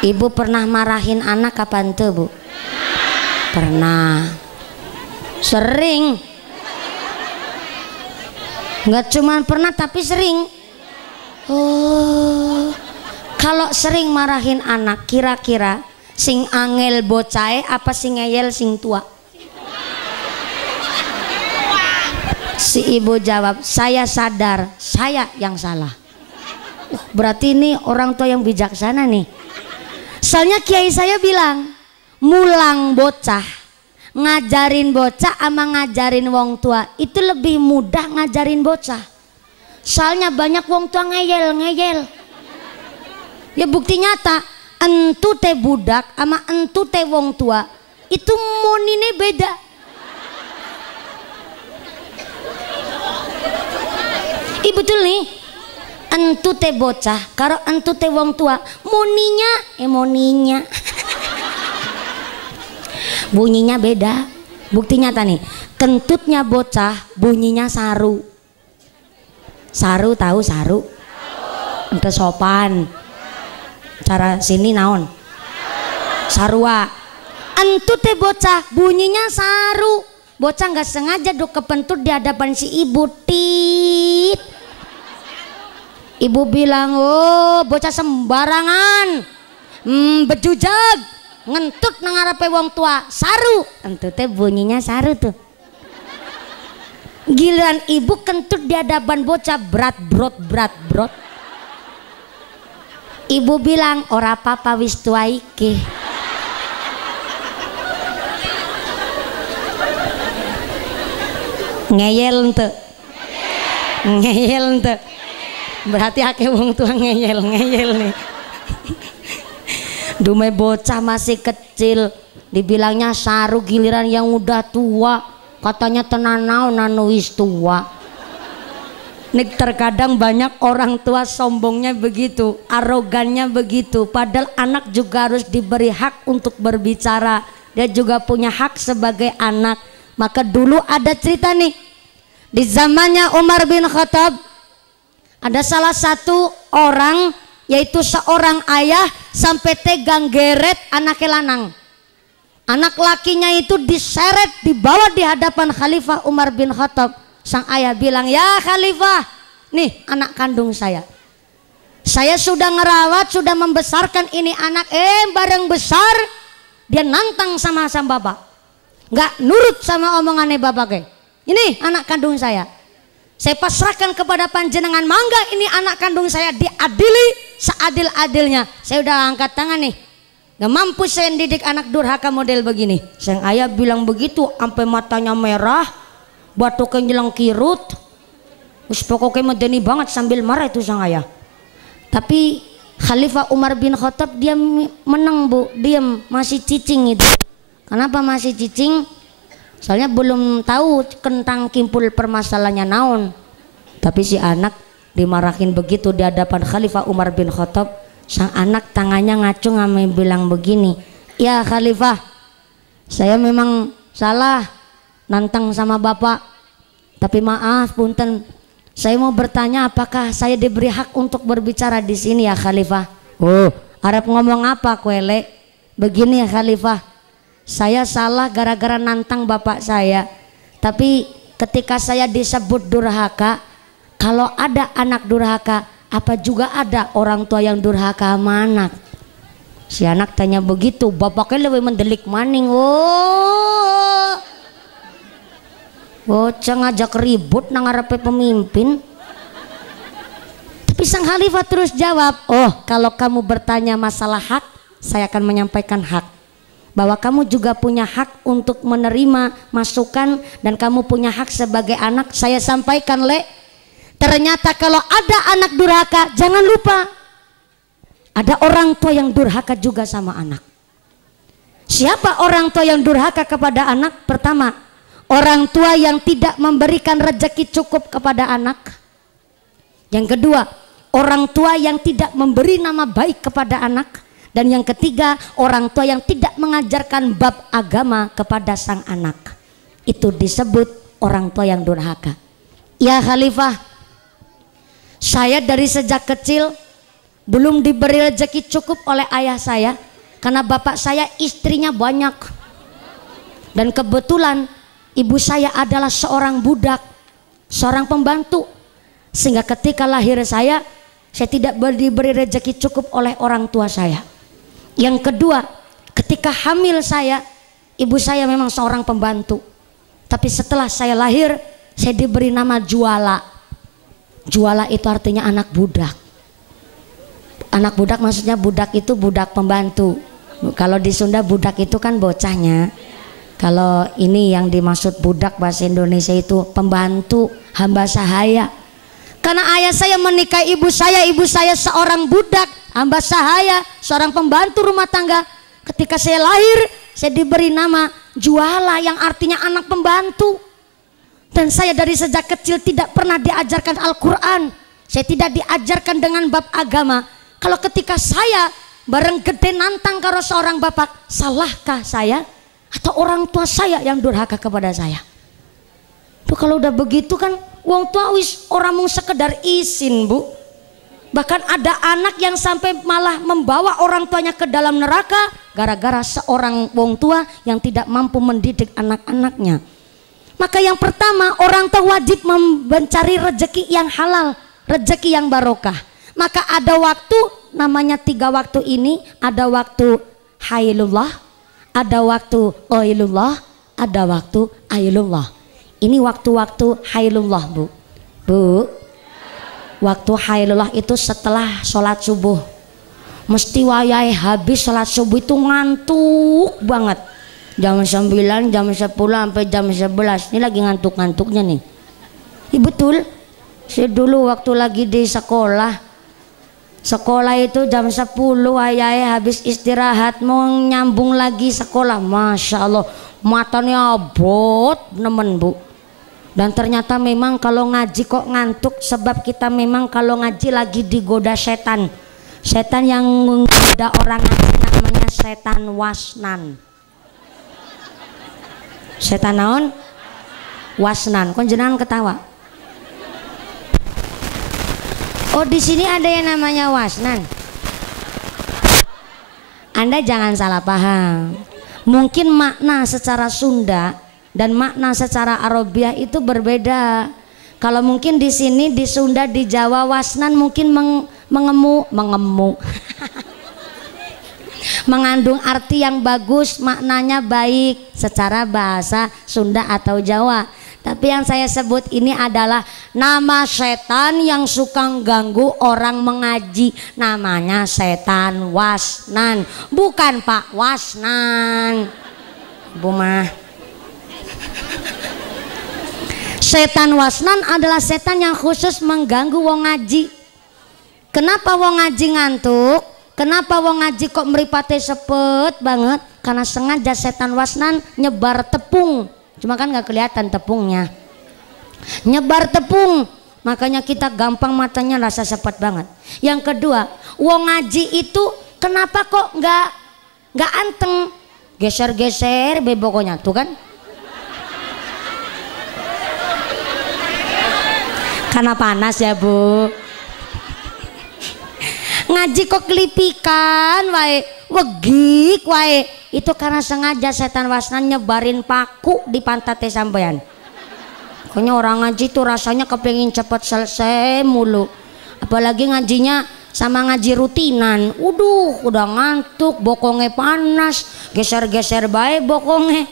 Ibu pernah marahin anak kapan tuh, Bu? Pernah. Sering. Nggak cuma pernah tapi sering. Oh, kalau sering marahin anak, kira-kira sing angel bocahe apa sing ngeyel sing tua? Si ibu jawab, saya sadar saya yang salah. Berarti ini orang tua yang bijaksana nih. Soalnya kiai saya bilang, mulang bocah, ngajarin bocah sama ngajarin wong tua itu lebih mudah ngajarin bocah. Soalnya banyak wong tua ngeyel. Ya bukti nyata, entu teh budak sama entu teh wong tua itu monine beda. Ih betul nih, entu teh bocah karo entu teh wong tua moninya bunyinya beda. Bukti nyata nih, kentutnya bocah bunyinya saru. Saru tahu saru? Ente sopan. Cara sini naon? Sarua. Entu teh bocah bunyinya saru. Bocah nggak sengaja duk kepentut di hadapan si ibu. Tit. Ibu bilang, oh bocah sembarangan, bejujag, ngentut nang ngarepe wong tua, saru. Entu teh bunyinya saru tuh. Giliran ibu kentut di hadapan bocah, berat brot. Ibu bilang, ora apa-apa wis tua iki. Ngeyel ente. Berarti akeh wong tua ngeyel nih. Dume bocah masih kecil dibilangnya saru, giliran yang udah tua katanya tenanau nanu wis tua. Nih terkadang banyak orang tua sombongnya begitu, arogannya begitu, padahal anak juga harus diberi hak untuk berbicara. Dia juga punya hak sebagai anak. Maka dulu ada cerita nih, di zamannya Umar bin Khattab ada salah satu orang, yaitu seorang ayah sampai tegang geret anaknya lanang. Anak lakinya itu diseret, dibawa di hadapan Khalifah Umar bin Khattab. Sang ayah bilang, ya Khalifah, nih anak kandung saya sudah ngerawat, sudah membesarkan ini anak. Bareng besar dia nantang sama bapak, nggak nurut sama omongannya bapak. Ini anak kandung saya pasrahkan kepada panjenengan, mangga ini anak kandung saya diadili seadil-adilnya. Saya udah angkat tangan nih, nggak mampu saya didik anak durhaka model begini. Sang ayah bilang begitu sampai matanya merah, batuknya nyelang kirut, us pokoknya medeni banget sambil marah itu sang ayah. Tapi Khalifah Umar bin Khattab dia menang bu, diam, masih cicing itu. Kenapa masih cicing? Soalnya belum tahu tentang kimpul permasalahannya naon. Tapi si anak dimarahin begitu di hadapan Khalifah Umar bin Khattab. Sang anak tangannya ngacung sama bilang begini, ya Khalifah, saya memang salah nantang sama bapak, tapi maaf punten, saya mau bertanya apakah saya diberi hak untuk berbicara di sini ya Khalifah. Oh, arep ngomong apa kuele? Begini ya Khalifah, saya salah gara-gara nantang bapak saya. Tapi ketika saya disebut durhaka, kalau ada anak durhaka, apa juga ada orang tua yang durhaka sama anak? Si anak tanya begitu, bapaknya lebih mendelik maning. Oh, bocah ngajak ribut nang ngarepe pemimpin. Tapi sang Khalifah terus jawab, oh kalau kamu bertanya masalah hak, saya akan menyampaikan hak. Bahwa kamu juga punya hak untuk menerima masukan dan kamu punya hak sebagai anak. Saya sampaikan le, ternyata kalau ada anak durhaka, jangan lupa ada orang tua yang durhaka juga sama anak. Siapa orang tua yang durhaka kepada anak? Pertama, orang tua yang tidak memberikan rezeki cukup kepada anak. Yang kedua, orang tua yang tidak memberi nama baik kepada anak. Dan yang ketiga, orang tua yang tidak mengajarkan bab agama kepada sang anak. Itu disebut orang tua yang durhaka. Ya Khalifah, saya dari sejak kecil belum diberi rezeki cukup oleh ayah saya, karena bapak saya istrinya banyak. Dan kebetulan ibu saya adalah seorang budak, seorang pembantu. Sehingga ketika lahir saya tidak diberi rezeki cukup oleh orang tua saya. Yang kedua, ketika hamil saya, ibu saya memang seorang pembantu. Tapi setelah saya lahir, saya diberi nama Juala. Juala itu artinya anak budak. Anak budak maksudnya budak itu budak pembantu. Kalau di Sunda budak itu kan bocahnya. Kalau ini yang dimaksud budak bahasa Indonesia itu pembantu, hamba sahaya. Karena ayah saya menikahi ibu saya seorang budak, hamba sahaya, seorang pembantu rumah tangga. Ketika saya lahir, saya diberi nama Juala yang artinya anak pembantu. Dan saya dari sejak kecil tidak pernah diajarkan Al-Quran. Saya tidak diajarkan dengan bab agama. Kalau ketika saya bareng gede nantang karo seorang bapak, salahkah saya? Atau orang tua saya yang durhaka kepada saya? Tuh kalau udah begitu kan wong tua wis orang mau sekedar izin, Bu. Bahkan ada anak yang sampai malah membawa orang tuanya ke dalam neraka gara-gara seorang wong tua yang tidak mampu mendidik anak-anaknya. Maka yang pertama, orang tua wajib mencari rezeki yang halal, rezeki yang barokah. Maka ada waktu, namanya 3 waktu ini, ada waktu hailullah, ada waktu oilullah, ada waktu ailullah. Ini waktu-waktu hailullah, Bu. Bu, waktu hailullah itu setelah sholat subuh. Mesti wayai habis sholat subuh itu ngantuk banget. Jam 9, jam 10 sampai jam 11. Ini lagi ngantuk-ngantuknya nih. Iya betul. Saya dulu waktu lagi di sekolah. Sekolah itu jam 10 wayai habis istirahat mau nyambung lagi sekolah. Masya Allah matanya abot nemen, Bu. Dan ternyata memang kalau ngaji kok ngantuk, sebab kita memang kalau ngaji lagi digoda setan. Setan yang menggoda orang ngaji namanya setan wasnan. Setan naon? Wasnan. Kon jenengan ketawa. Oh, di sini ada yang namanya wasnan. Anda jangan salah paham. Mungkin makna secara Sunda dan makna secara Arabiah itu berbeda. Kalau mungkin di sini di Sunda, di Jawa wasnan mungkin mengemu mengandung arti yang bagus, maknanya baik secara bahasa Sunda atau Jawa. Tapi yang saya sebut ini adalah nama setan yang suka ganggu orang mengaji. Namanya setan wasnan, bukan Pak Wasnan, Bu mah. Setan wasnan adalah setan yang khusus mengganggu wong ngaji. Kenapa wong ngaji ngantuk? Kenapa wong ngaji kok meripate sepet banget? Karena sengaja setan wasnan nyebar tepung. Cuma kan nggak kelihatan tepungnya. Nyebar tepung, makanya kita gampang matanya rasa sepet banget. Yang kedua, wong ngaji itu kenapa kok nggak anteng? Geser-geser pokoknya tuh kan? Karena panas ya, Bu. Ngaji kok kelipikan wae, wegik wae. Itu karena sengaja setan wasnan nyebarin paku di pantatnya sampean. Pokoknya orang ngaji tuh rasanya kepengen cepet selesai mulu. Apalagi ngajinya sama ngaji rutinan. Udah ngantuk, bokongnya panas, geser-geser bae bokongnya.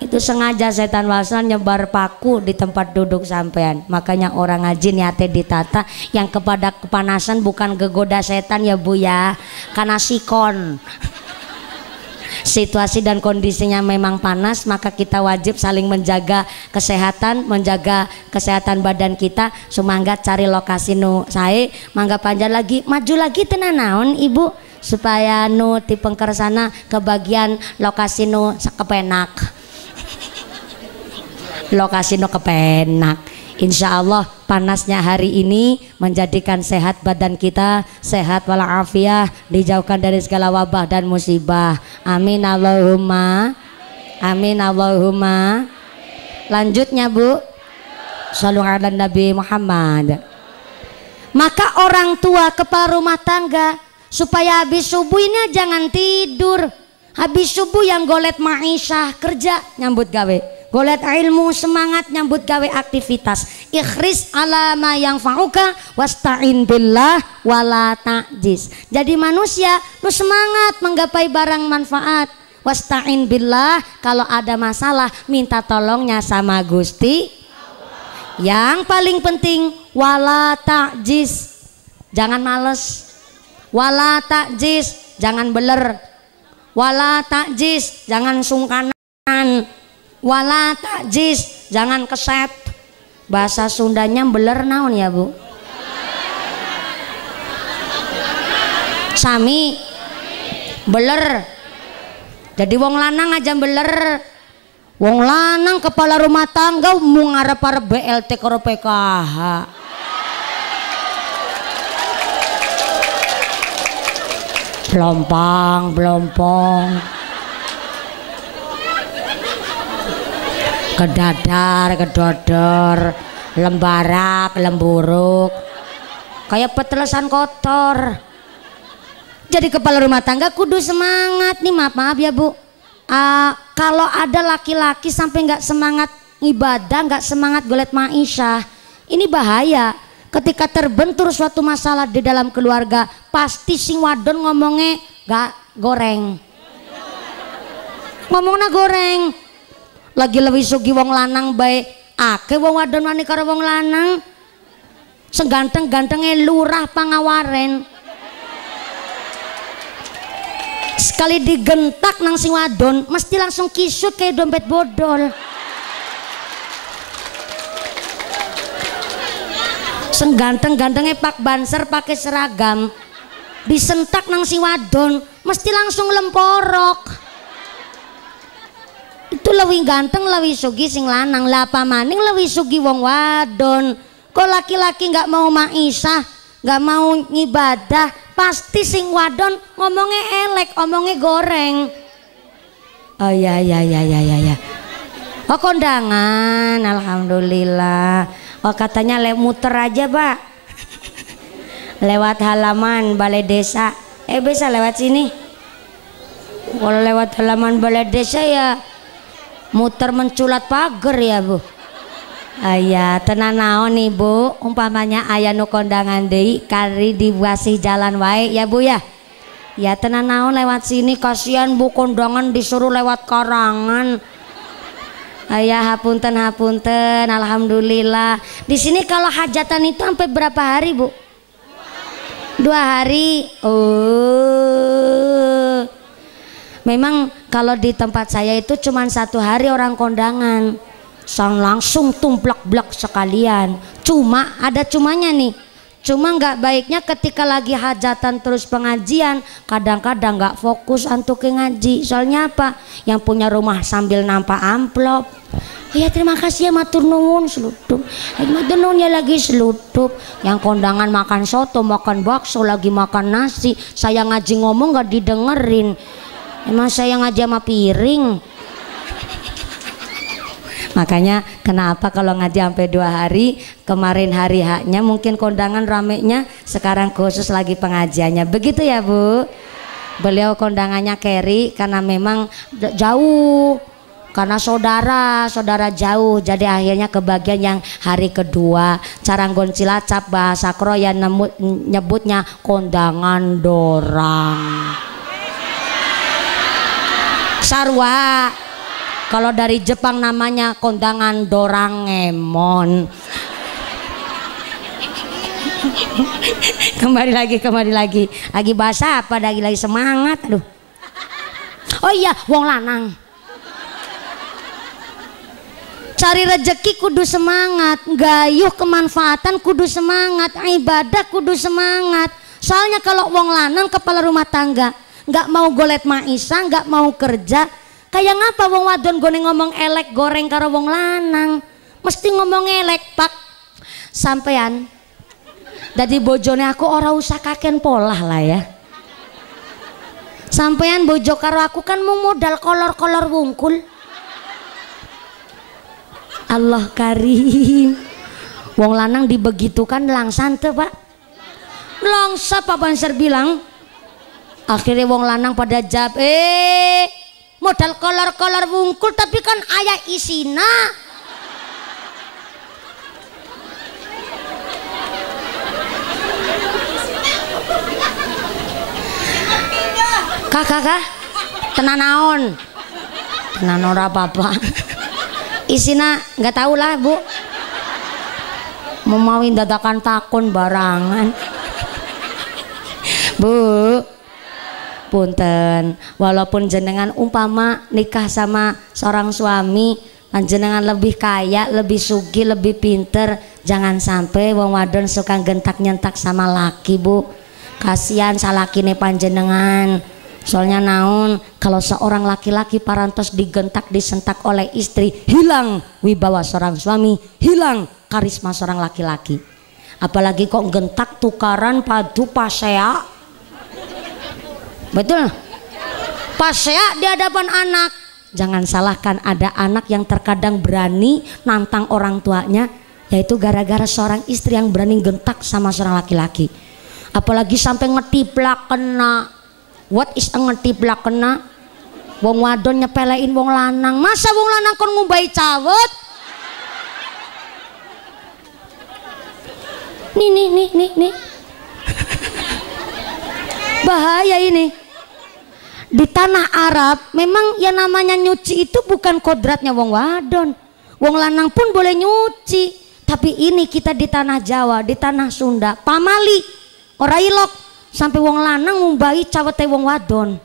Itu sengaja setan wasnan nyebar paku di tempat duduk sampean. Makanya orang ngaji niatnya ditata, yang kepada kepanasan bukan kegoda setan ya, Bu ya, karena sikon. Situasi dan kondisinya memang panas, maka kita wajib saling menjaga kesehatan badan kita. Sumangga cari lokasi nu sae, mangga panjang lagi, maju lagi tenan naon Ibu, supaya nu ti pengkersana ke bagian lokasi nu kepenak. Lokasi nu kepenak. Insya Allah panasnya hari ini menjadikan sehat badan kita, sehat walafiat, dijauhkan dari segala wabah dan musibah. Amin Allahumma. Amin Allahumma. Lanjutnya, Bu. Shallu ala Nabi Muhammad. Maka orang tua kepala rumah tangga supaya habis subuh ini jangan tidur. Habis subuh yang golet ma'isyah, kerja nyambut gawe. Golet ilmu, semangat nyambut gawe aktivitas. Ikhris ala ma yang fa'uka wasta'in billah wala ta'jiz. Jadi manusia lu semangat menggapai barang manfaat. Wasta'in billah, kalau ada masalah minta tolongnya sama Gusti. Yang paling penting wala ta'jiz, jangan males. Wala ta'jiz, jangan beler. Wala ta'jiz, jangan sungkanan. Wala ta'jiz, jangan keset. Bahasa Sundanya beler naon ya Bu? Sami beler. Jadi wong lanang aja beler. Wong lanang kepala rumah tangga mau ngarep-arep BLT karo PKH. Blompong kedadar kedodor, lembarak lemburuk, kayak petelesan kotor. Jadi kepala rumah tangga kudu semangat nih. Maaf ya Bu, kalau ada laki-laki sampai nggak semangat ibadah, nggak semangat golet ma'isyah, ini bahaya. Ketika terbentur suatu masalah di dalam keluarga, pasti sing wadon ngomongnya gak goreng. Ngomongnya goreng. Lagi lebih sugi wong lanang baik ake wong wadon wani karo wong lanang. Seganteng-gantengnya lurah pangawaren. Sekali digentak nang sing wadon mesti langsung kisut kayak dompet bodol. Sengganteng-gantengnya Pak Banser pakai seragam disentak nang si wadon mesti langsung lemporok. Itu lebih ganteng lebih sugi sing lanang, lapa maning lebih sugi wong wadon. Kok laki-laki nggak mau ma'isyah, nggak mau ngibadah, pasti sing wadon ngomongnya elek, ngomongnya goreng. Oh ya. Oh kondangan, alhamdulillah. Oh katanya muter aja Pak, lewat halaman balai desa. Bisa lewat sini. Kalau lewat halaman balai desa ya muter menculat pagar ya Bu. Ayah tenan naon nih Bu, umpamanya ayah nu kondangan deui kari diwasih jalan wae ya Bu ya. Ya tenan naon lewat sini, kasihan Bu kondangan disuruh lewat karangan. Ayah hapunten, alhamdulillah. Di sini kalau hajatan itu sampai berapa hari Bu? 2 hari. Oh, memang kalau di tempat saya itu cuma 1 hari orang kondangan, langsung tumplak-blak sekalian. Cuma ada cumanya nih. Cuma nggak baiknya ketika lagi hajatan terus pengajian, kadang-kadang nggak fokus untuk ngaji. Soalnya apa? Yang punya rumah sambil nampak amplop. Ya terima kasih ya matur nuwun selutup. Matur nuwun ya lagi selutup. Yang kondangan makan soto, makan bakso, lagi makan nasi. Saya ngaji ngomong nggak didengerin. Emang saya ngaji sama piring. Makanya kenapa kalau ngaji sampai 2 hari, kemarin hari haknya mungkin kondangan ramenya, sekarang khusus lagi pengajiannya. Begitu ya Bu. Beliau kondangannya carry karena memang jauh, karena saudara jauh, jadi akhirnya kebagian yang hari kedua. Caranggon Cilacap bahasa Kroya nyebutnya kondangan dorang. Sarwa. Kalau dari Jepang namanya kondangan Doraemon. Kembali lagi. Lagi bahasa apa? Lagi semangat. Aduh. Oh iya, wong lanang. Cari rezeki kudu semangat, gayuh kemanfaatan kudu semangat, ibadah kudu semangat. Soalnya kalau wong lanang kepala rumah tangga nggak mau golet ma'isyah, nggak mau kerja, kayak ngapa wong wadon gone ngomong elek goreng karo wong lanang, mesti ngomong elek Pak. Sampean dadi bojone aku ora usah kaken polah lah ya. Sampean bojo karo aku kan mau modal kolor-kolor wungkul. Allah karim. Wong lanang dibegitukan langsan teu Pak. Langsa Pak Banser bilang. Akhirnya wong lanang pada jawab, modal kolor-kolor wungkul tapi kan ayah isina. Kakak tenan naon? Tenan ora apa-apa. Isina nggak tahu lah Bu. Memawi dadakan takon barangan. Bu, punten, walaupun jenengan umpama nikah sama seorang suami, panjenengan lebih kaya, lebih sugih, lebih pinter, jangan sampai wong wadon suka gentak nyentak sama laki, Bu. Kasihan salakine panjenengan. Soalnya naon, kalau seorang laki-laki parantos digentak disentak oleh istri, hilang wibawa seorang suami, hilang karisma seorang laki-laki. Apalagi kok gentak tukaran padu pasea. Betul? Pasea di hadapan anak. Jangan salahkan, ada anak yang terkadang berani nantang orang tuanya, yaitu gara-gara seorang istri yang berani gentak sama seorang laki-laki. Apalagi sampai ngetiplak kena. What is a ngetiplak kena? Wong wadon nyepelein wong lanang. Masa wong lanang kon ngumbai cawet? Nih. Bahaya ini. Di tanah Arab memang yang namanya nyuci itu bukan kodratnya wong wadon. Wong lanang pun boleh nyuci. Tapi ini kita di tanah Jawa, di tanah Sunda, pamali, ora ilok sampai wong lanang ngumbai cawete wong wadon.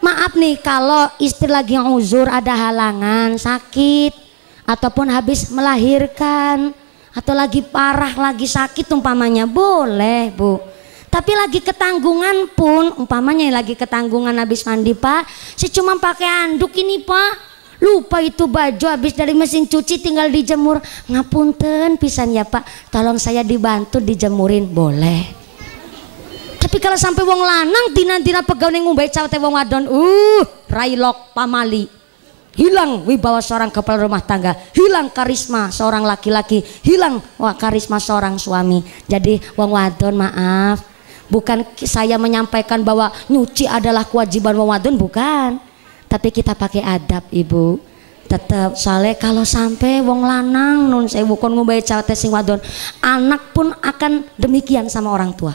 Maaf nih kalau istri lagi uzur, ada halangan, sakit, ataupun habis melahirkan, atau lagi parah, lagi sakit umpamanya, boleh Bu. Tapi lagi ketanggungan pun, umpamanya lagi ketanggungan habis mandi Pak, saya cuma pakai handuk ini Pak, lupa itu baju habis dari mesin cuci tinggal dijemur, ngapunten pisan ya Pak, tolong saya dibantu dijemurin, boleh. Tapi kalau sampai wong lanang dina-dina pegawai ngumbai cawete wong wadon, railok pamali, hilang wibawa seorang kepala rumah tangga, hilang karisma seorang laki-laki, hilang karisma seorang suami. Jadi wong wadon maaf, bukan saya menyampaikan bahwa nyuci adalah kewajiban wong wadon, bukan. Tapi kita pakai adab Ibu. Tetap soalnya kalau sampai wong lanang nun saya bukan ngumbai cawete sing wadon, anak pun akan demikian sama orang tua.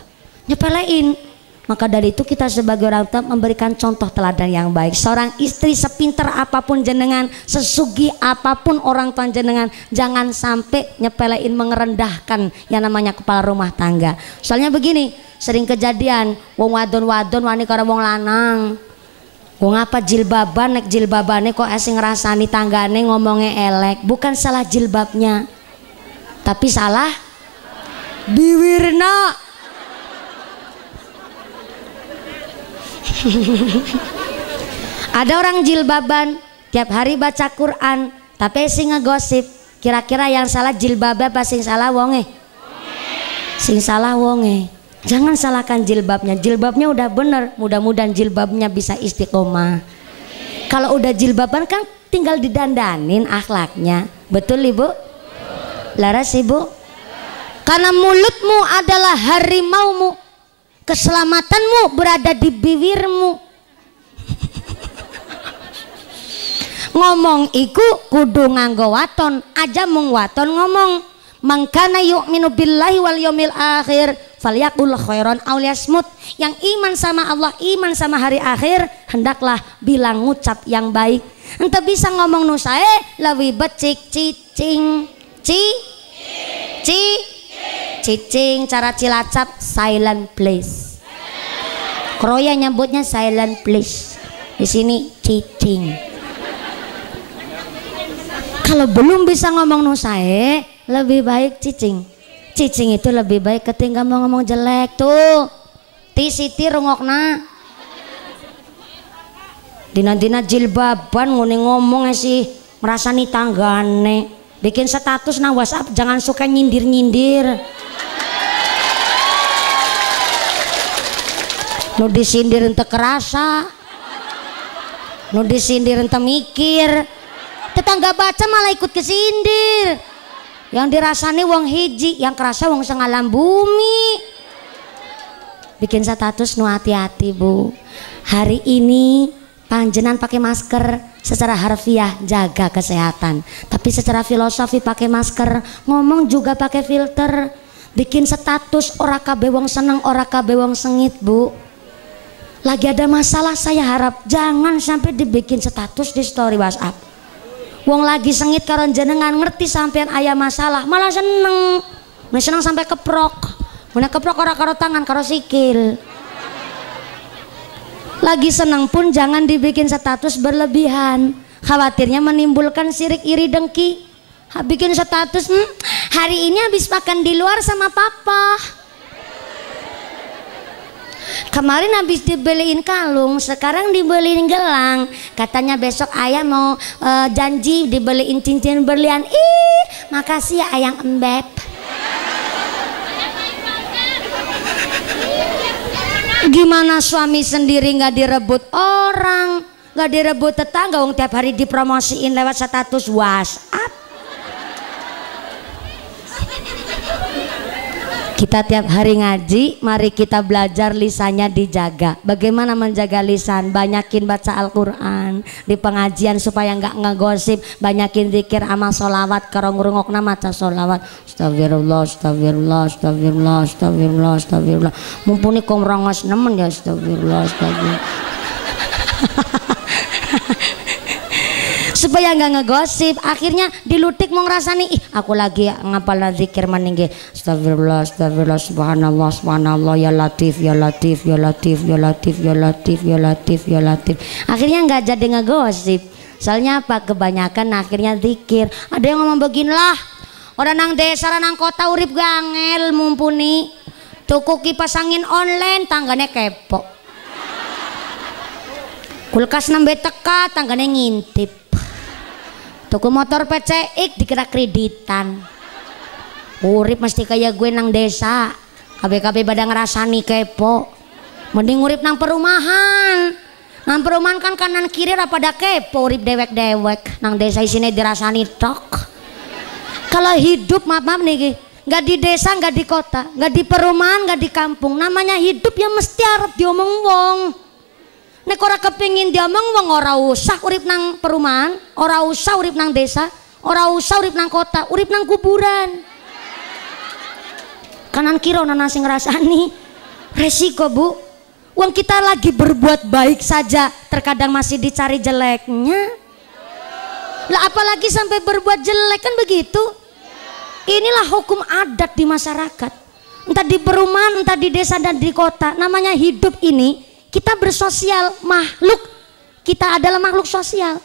Nyepelein. Maka dari itu kita sebagai orang tua memberikan contoh teladan yang baik. Seorang istri sepinter apapun jenengan, sesugi apapun orang tua jenengan, jangan sampai nyepelein, mengerendahkan yang namanya kepala rumah tangga. Soalnya begini, sering kejadian wong wadon-wadon wani karo wong lanang. Wong apa jilbaban, nek jilbabane kok asing ngrasani tanggane ngomongnya elek. Bukan salah jilbabnya, tapi salah biwirna. Ada orang jilbaban tiap hari baca Quran tapi sing ngegosip. Kira-kira yang salah jilbabnya apa sing salah wonge? Sing salah wonge. Jangan salahkan jilbabnya. Jilbabnya udah bener, mudah-mudahan jilbabnya bisa istiqomah. Kalau udah jilbaban kan tinggal didandanin akhlaknya. Betul Ibu? Laras Ibu? Karena mulutmu adalah harimaumu, keselamatanmu berada di bibirmu. Ngomong iku kudu nganggo waton, aja mung waton ngomong. Mangkana yu'minu billahi wal yaumil akhir falyaqul khairan aw liyasmut. Yang iman sama Allah, iman sama hari akhir, hendaklah bilang ngucap yang baik. Ente bisa ngomong nu sae leuwih becik cicing cicing, cara Cilacap silent please. Kroya nyebutnya silent please. Di sini cicing. Kalau belum bisa ngomong nu sae, lebih baik cicing. Cicing itu lebih baik ketimbang mau ngomong jelek tuh. Ti Siti rungokna. Dina-dina jilbaban ngene ngomong sih merasani tanggane. Bikin status nang WhatsApp jangan suka nyindir-nyindir. Nu disindir ente kerasa, nu disindir ente mikir. Tetangga baca malah ikut kesindir. Yang dirasani wong hiji, yang kerasa wong sengalam bumi. Bikin status nu hati-hati Bu. Hari ini panjenan pakai masker, secara harfiah jaga kesehatan. Tapi secara filosofi pakai masker, ngomong juga pakai filter. Bikin status ora kabeh wong seneng, ora kabeh wong sengit Bu. Lagi ada masalah saya harap jangan sampai dibikin status di story WhatsApp. Wong lagi sengit karo jenengan ngerti sampean aya masalah malah seneng. Nah, seneng sampai keprok. Mana keprok ora karo tangan karo sikil. Lagi seneng pun jangan dibikin status berlebihan. Khawatirnya menimbulkan sirik iri dengki. Bikin status hari ini habis makan di luar sama papa. Kemarin habis dibeliin kalung, sekarang dibeliin gelang. Katanya besok ayah mau janji dibeliin cincin berlian. Ih, makasih ya ayang embeb. Gimana suami sendiri nggak direbut orang, nggak direbut tetangga, wong tiap hari dipromosiin lewat status WhatsApp. Kita tiap hari ngaji, mari kita belajar lisannya dijaga. Bagaimana menjaga lisan? Banyakin baca Al-Quran di pengajian supaya nggak ngegosip. Banyakin zikir amal solawat, kalau ngurungokna maca solawat. Astagfirullah, astagfirullah, astagfirullah, astagfirullah, astagfirullah. Mumpuni kong rongos nemen ya astagfirullah, astagfirullah. Supaya nggak ngegosip, akhirnya dilutik mau ngerasani, ih aku lagi ngapal zikir meninggi. Astagfirullah, astagfirullah, subhanallah, subhanallah, ya latif, ya latif, ya latif, ya latif, ya latif, ya latif, ya latif. Akhirnya nggak jadi ngegosip. Soalnya apa? Kebanyakan akhirnya zikir. Ada yang ngomong beginilah, orang nang desa, nang kota urip gangel mumpuni. Tuku kipas angin online, tanggane kepo. Kulkas nembe teka, tanggane ngintip. Tuku motor PCX dikira kreditan. Urip mesti kayak gue nang desa. KB pada ngerasani kepo. Mending urip nang perumahan. Nang perumahan kan kanan kiri pada kepo, urip dewek-dewek. Nang desa isinya dirasani tok. Kalau hidup maaf nih, nggak di desa, nggak di kota, nggak di perumahan, nggak di kampung. Namanya hidup ya mesti harap diomong wong. Nek ora kepingin diomong wong ora usah urip nang perumahan, ora usah urip nang desa, ora usah urip nang kota, urip nang kuburan. Kanan kiri ana sing ngrasani. Resiko, Bu. Wong kita lagi berbuat baik saja terkadang masih dicari jeleknya. Lah apalagi sampai berbuat jelek, kan begitu. Inilah hukum adat di masyarakat. Entah di perumahan, entah di desa dan di kota. Namanya hidup ini kita bersosial, makhluk. Kita adalah makhluk sosial.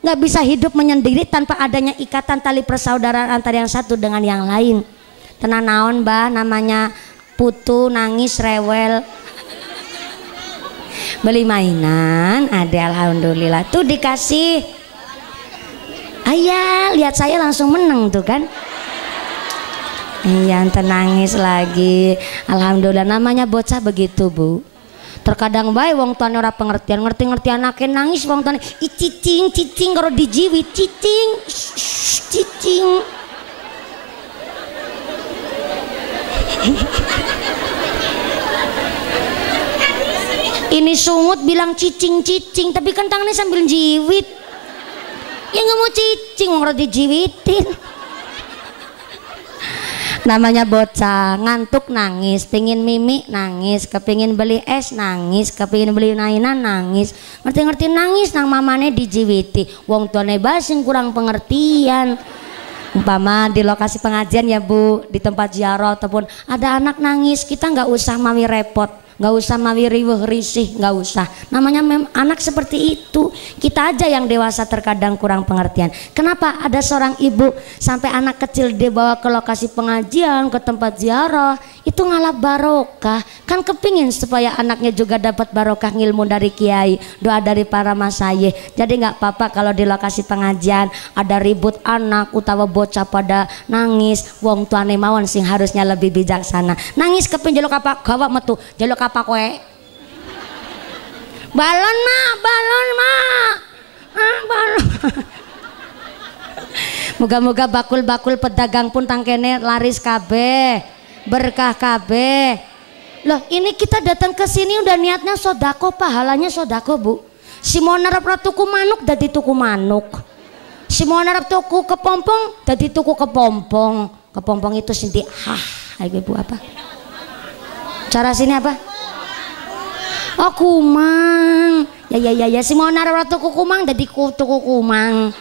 Nggak bisa hidup menyendiri tanpa adanya ikatan tali persaudaraan antara yang satu dengan yang lain. Tenang naon bah, namanya putu, nangis, rewel. Beli mainan, ada alhamdulillah. Tuh dikasih. Ayah, lihat saya langsung menang tuh kan. Iya, nangis lagi. Alhamdulillah, namanya bocah begitu, Bu. Terkadang bae wong tuane ora pengertian, ngerti-ngerti anake nangis wong tuane cicing karo dijiwit cicing. Ini sungut bilang cicing, tapi kan tangannya sambil jiwit. Ya nggak mau cicing, mau dijiwitin. Namanya bocah, ngantuk nangis, pengen mimi nangis, kepingin beli es nangis, kepingin beli mainan nangis, ngerti-ngerti nangis nang mamane dijiwiti. Wong tuane basing kurang pengertian. Umpama di lokasi pengajian ya Bu, di tempat ziarah ataupun ada anak nangis, kita nggak usah mawi repot, nggak usah mawi riweuh risih, nggak usah. Namanya anak seperti itu. Kita aja yang dewasa terkadang kurang pengertian. Kenapa ada seorang ibu sampai anak kecil dibawa ke lokasi pengajian, ke tempat ziarah, itu ngalah barokah. Kan kepingin supaya anaknya juga dapat barokah ilmu dari kiai, doa dari para masyayikh. Jadi nggak apa-apa kalau di lokasi pengajian ada ribut anak utawa bocah pada nangis. Wong tuane mawon sing harusnya lebih bijaksana. Nangis kepingin jaluk apa? Gawak metu jaluk apa kowe? Balon mak, balon. Moga-moga bakul-bakul pedagang pun tangkene laris kabeh, berkah kabeh. Loh, ini kita datang ke sini udah niatnya sodako, pahalanya sodako Bu. Si mau narap tuku manuk dadi tuku manuk. Si mau narap tuku kepompong dadi tuku kepompong. Kepompong itu sendiri. Ayo Bu apa? Cara sini apa? Oh kumang. Ya si mau naruh tuku kumang jadi tuku kumang.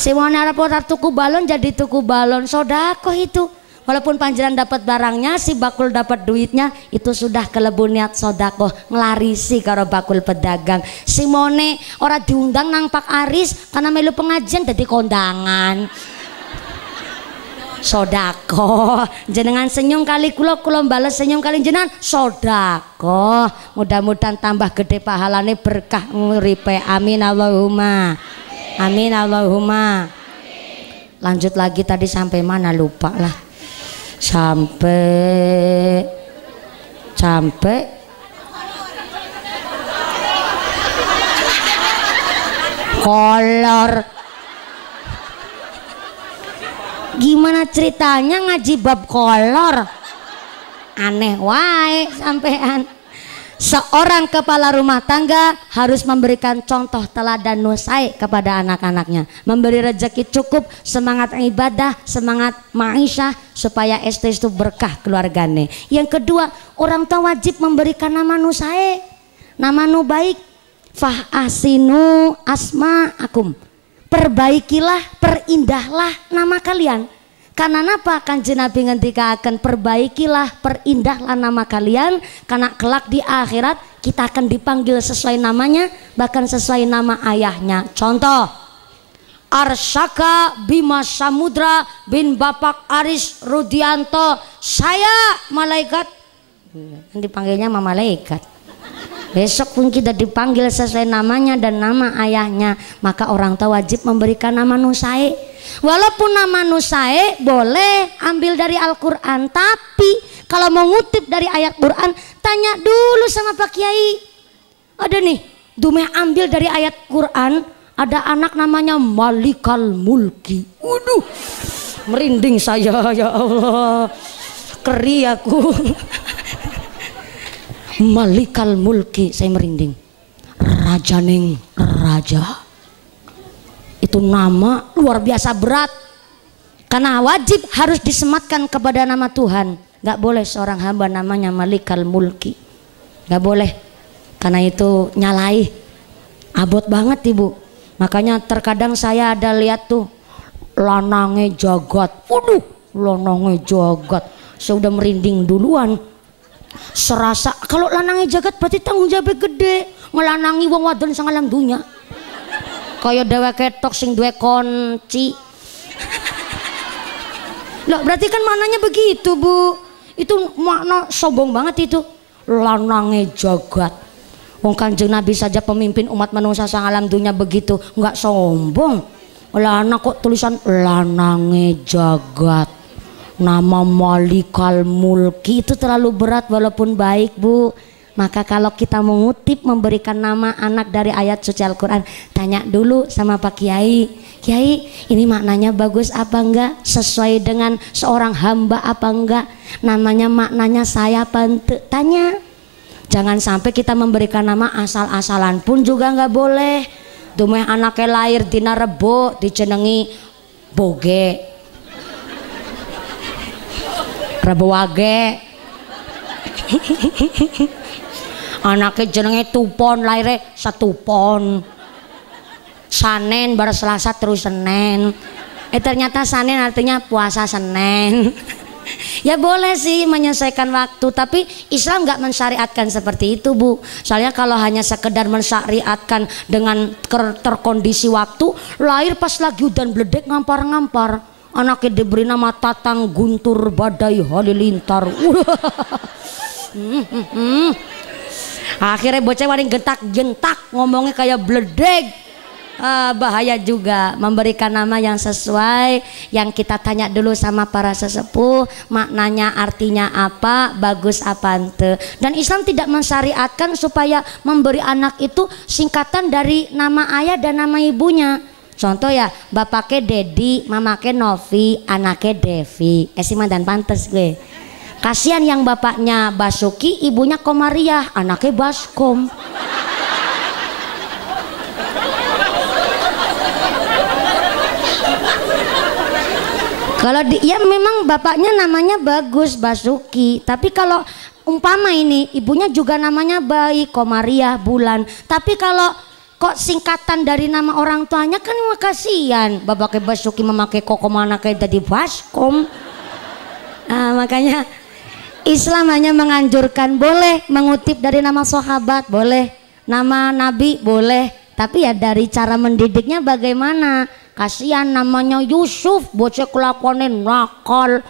Simone arep ora tuku balon jadi tuku balon, sedekah itu. Walaupun panjenengan dapat barangnya, si bakul dapat duitnya, itu sudah kelebu niat sedekah, nglarisi karo bakul pedagang. Simone ora diundang nang Pak Aris karena melu pengajian jadi kondangan. Sodako, jenengan senyum kali kula bales senyum kali jenengan sodako. Mudah-mudahan tambah gede pahalane berkah nguripe. Amin Allahumma. Amin Allahumma. Lanjut lagi tadi sampai mana lupa lah. Sampai kolor. Gimana ceritanya ngaji bab kolor? Aneh wae sampean. Seorang kepala rumah tangga harus memberikan contoh teladan nusai kepada anak-anaknya, memberi rezeki cukup, semangat ibadah, semangat ma'isyah supaya itu berkah keluargane. Yang kedua, orang tua wajib memberikan nama nusai, nama nu baik. Fah asinu asma akum. Perbaikilah, perindahlah nama kalian. Karena apa? Kanjeng Nabi ngendika akan perbaikilah, perindahlah nama kalian, karena kelak di akhirat kita akan dipanggil sesuai namanya, bahkan sesuai nama ayahnya. Contoh, Arsyaka Bima Samudra bin Bapak Aris Rudianto, saya malaikat. Dipanggilnya mama malaikat. Besok pun kita dipanggil sesuai namanya dan nama ayahnya, maka orang tua wajib memberikan nama nusai. Walaupun nama nusai boleh ambil dari Al-Quran, tapi kalau mau ngutip dari ayat Quran, tanya dulu sama Pak Kiai. Ada nih, Dume ambil dari ayat Quran, ada anak namanya Malikal Mulki. Waduh, merinding saya, ya Allah, keri aku. Malikal Mulki, saya merinding. Rajaning raja. Itu nama luar biasa berat, karena wajib harus disematkan kepada nama Tuhan. Gak boleh seorang hamba namanya Malikal Mulki, gak boleh, karena itu nyalai, abot banget ibu. Makanya terkadang saya ada lihat tuh lanange jagat, waduh lanange jagat, saya udah merinding duluan. Serasa kalau lanange jagat berarti tanggung jawabnya gede, ngelanangi wong wadon sangalang dunya. Kaya dewe ketok sing duwe kunci. Loh, berarti kan maknanya begitu, Bu. Itu makna sombong banget itu. Lanange jagat. Wong Kanjeng Nabi saja pemimpin umat manusia sang alam dunia begitu, enggak sombong. Lana kok tulisan lanange jagat. Nama Malikal Mulki itu terlalu berat walaupun baik, Bu. Maka kalau kita mengutip memberikan nama anak dari ayat suci Al-Quran, tanya dulu sama Pak Kiai. Kiai, ini maknanya bagus apa enggak? Sesuai dengan seorang hamba apa enggak? Namanya maknanya saya apa ente? Tanya. Jangan sampai kita memberikan nama asal-asalan pun juga enggak boleh. Dumeh anaknya lahir dina Rebo dijenengi Boge, Rebo Wage. Anaknya jenenge Tupon, lahirnya Satupon. Sanen bar Selasa terus Senin. Ternyata Sanen artinya puasa Senin. Ya boleh sih menyesuaikan waktu, tapi Islam nggak mensyariatkan seperti itu, Bu. Soalnya kalau hanya sekedar mensyariatkan dengan terkondisi waktu, lahir pas lagi udan bledek ngampar-ngampar. Anaknya diberi nama Tatang Guntur Badai Halilintar. Akhirnya bocah waring gentak-gentak ngomongnya kayak bledeg. Bahaya juga. Memberikan nama yang sesuai, yang kita tanya dulu sama para sesepuh, maknanya artinya apa, bagus apa ente. Dan Islam tidak mensyariatkan supaya memberi anak itu singkatan dari nama ayah dan nama ibunya. Contoh ya, bapaknya Dedi, mamake Novi, anaknya Devi. Si mandan pantes gue. Kasihan yang bapaknya Basuki, ibunya Komariah, anaknya Baskom. Kalau ya memang bapaknya namanya bagus Basuki, tapi kalau umpama ini ibunya juga namanya baik Komariah Bulan, tapi kalau kok singkatan dari nama orang tuanya kan kasihan. Bapak Basuki memakai koko mana kayak tadi Baskom. Nah, makanya Islam hanya menganjurkan boleh mengutip dari nama sahabat, boleh nama nabi, boleh, tapi ya dari cara mendidiknya bagaimana. Kasihan namanya Yusuf, bocah kelakuannya nakal,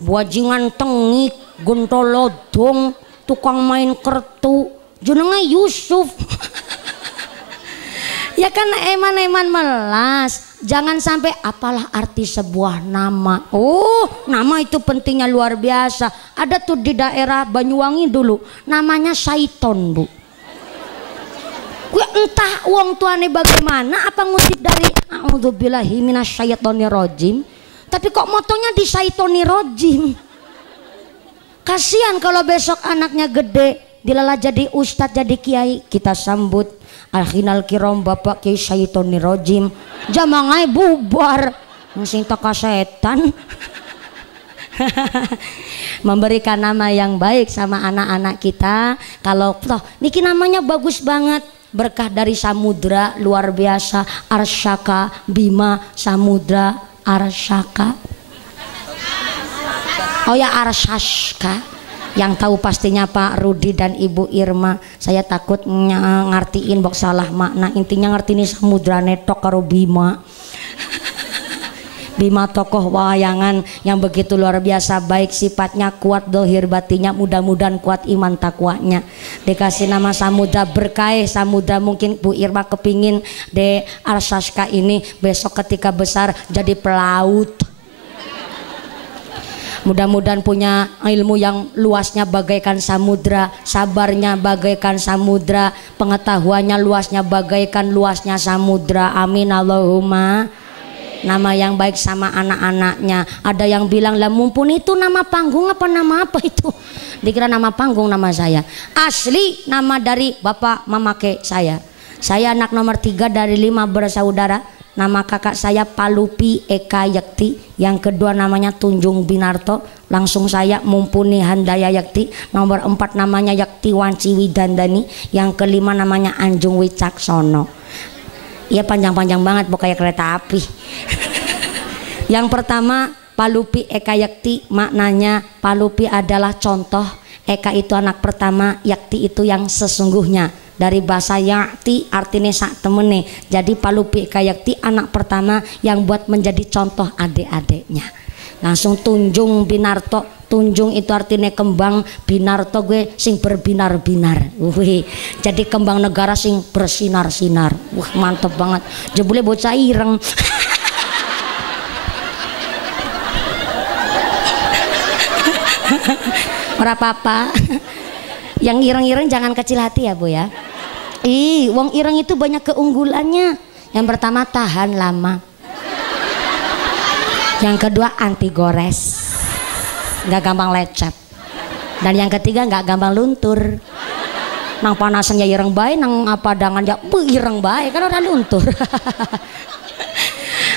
bajingan tengik, gontolodong, tukang main kertu, jenenge Yusuf. Ya kan eman-eman melas. Jangan sampai apalah arti sebuah nama. Oh, nama itu pentingnya luar biasa. Ada tuh di daerah Banyuwangi dulu, namanya Saiton, Bu. Gue entah uang tuane bagaimana, apa ngutip dari a'udzubillahi minasyaitonirrajim, tapi kok motonya di Saitonirrajim. Kasihan kalau besok anaknya gede, dilala jadi ustadz, jadi kiai, kita sambut alhinal kiram bapak kiai Saitonirrajim, jamangai bubar, sing teka setan. Memberikan nama yang baik sama anak-anak kita. Kalau toh niki namanya bagus banget, berkah dari samudra luar biasa. Arsyaka, Bima, Samudra, Arsyaka. Oh ya, Arsyaka. Yang tahu pastinya Pak Rudi dan Ibu Irma. Saya takut ngartiin bok salah makna. Intinya ngerti ini samudra netok karo Bima. Bima tokoh wayangan yang begitu luar biasa, baik sifatnya, kuat dohir batinya, mudah-mudahan kuat iman takwanya. Dikasih nama samudra berkah. Samudra mungkin Bu Irma kepingin de Arsyaka ini besok ketika besar jadi pelaut. Mudah-mudahan punya ilmu yang luasnya bagaikan samudra, sabarnya bagaikan samudra, pengetahuannya luasnya bagaikan luasnya samudra. Amin Allahumma. Nama yang baik sama anak-anaknya. Ada yang bilang lah Mumpuni itu nama panggung apa nama apa itu? Dikira nama panggung nama saya. Asli nama dari bapak memakai saya. Saya anak nomor 3 dari 5 bersaudara. Nama kakak saya Palupi Eka Yakti, yang kedua namanya Tunjung Binarto, langsung saya Mumpuni Handaya Yakti, nomor 4 namanya Yakti Wanci Widandani, yang kelima namanya Anjung Wicaksono. Ya panjang-panjang banget pokoknya kereta api. Yang pertama Palupi Eka Yakti, maknanya Palupi adalah contoh, Eka itu anak pertama, Yakti itu yang sesungguhnya. Dari bahasa Yakti artinya sak temene. Jadi Palupi Eka Yakti anak pertama yang buat menjadi contoh adik-adiknya. Langsung Tunjung Binarto. Tunjung itu artinya kembang, Binarto gue sing berbinar-binar. Wih, jadi kembang negara sing bersinar-sinar. Wah, mantep banget. Jebule bocah ireng. Ora apa-apa. Yang ireng-ireng jangan kecil hati ya Bu ya. Wong ireng itu banyak keunggulannya. Yang pertama tahan lama. Yang kedua anti gores, nggak gampang lecet. Dan yang ketiga nggak gampang luntur. Nang panasan ya ireng bae, nang apa dangan ya ireng bae kan udah luntur.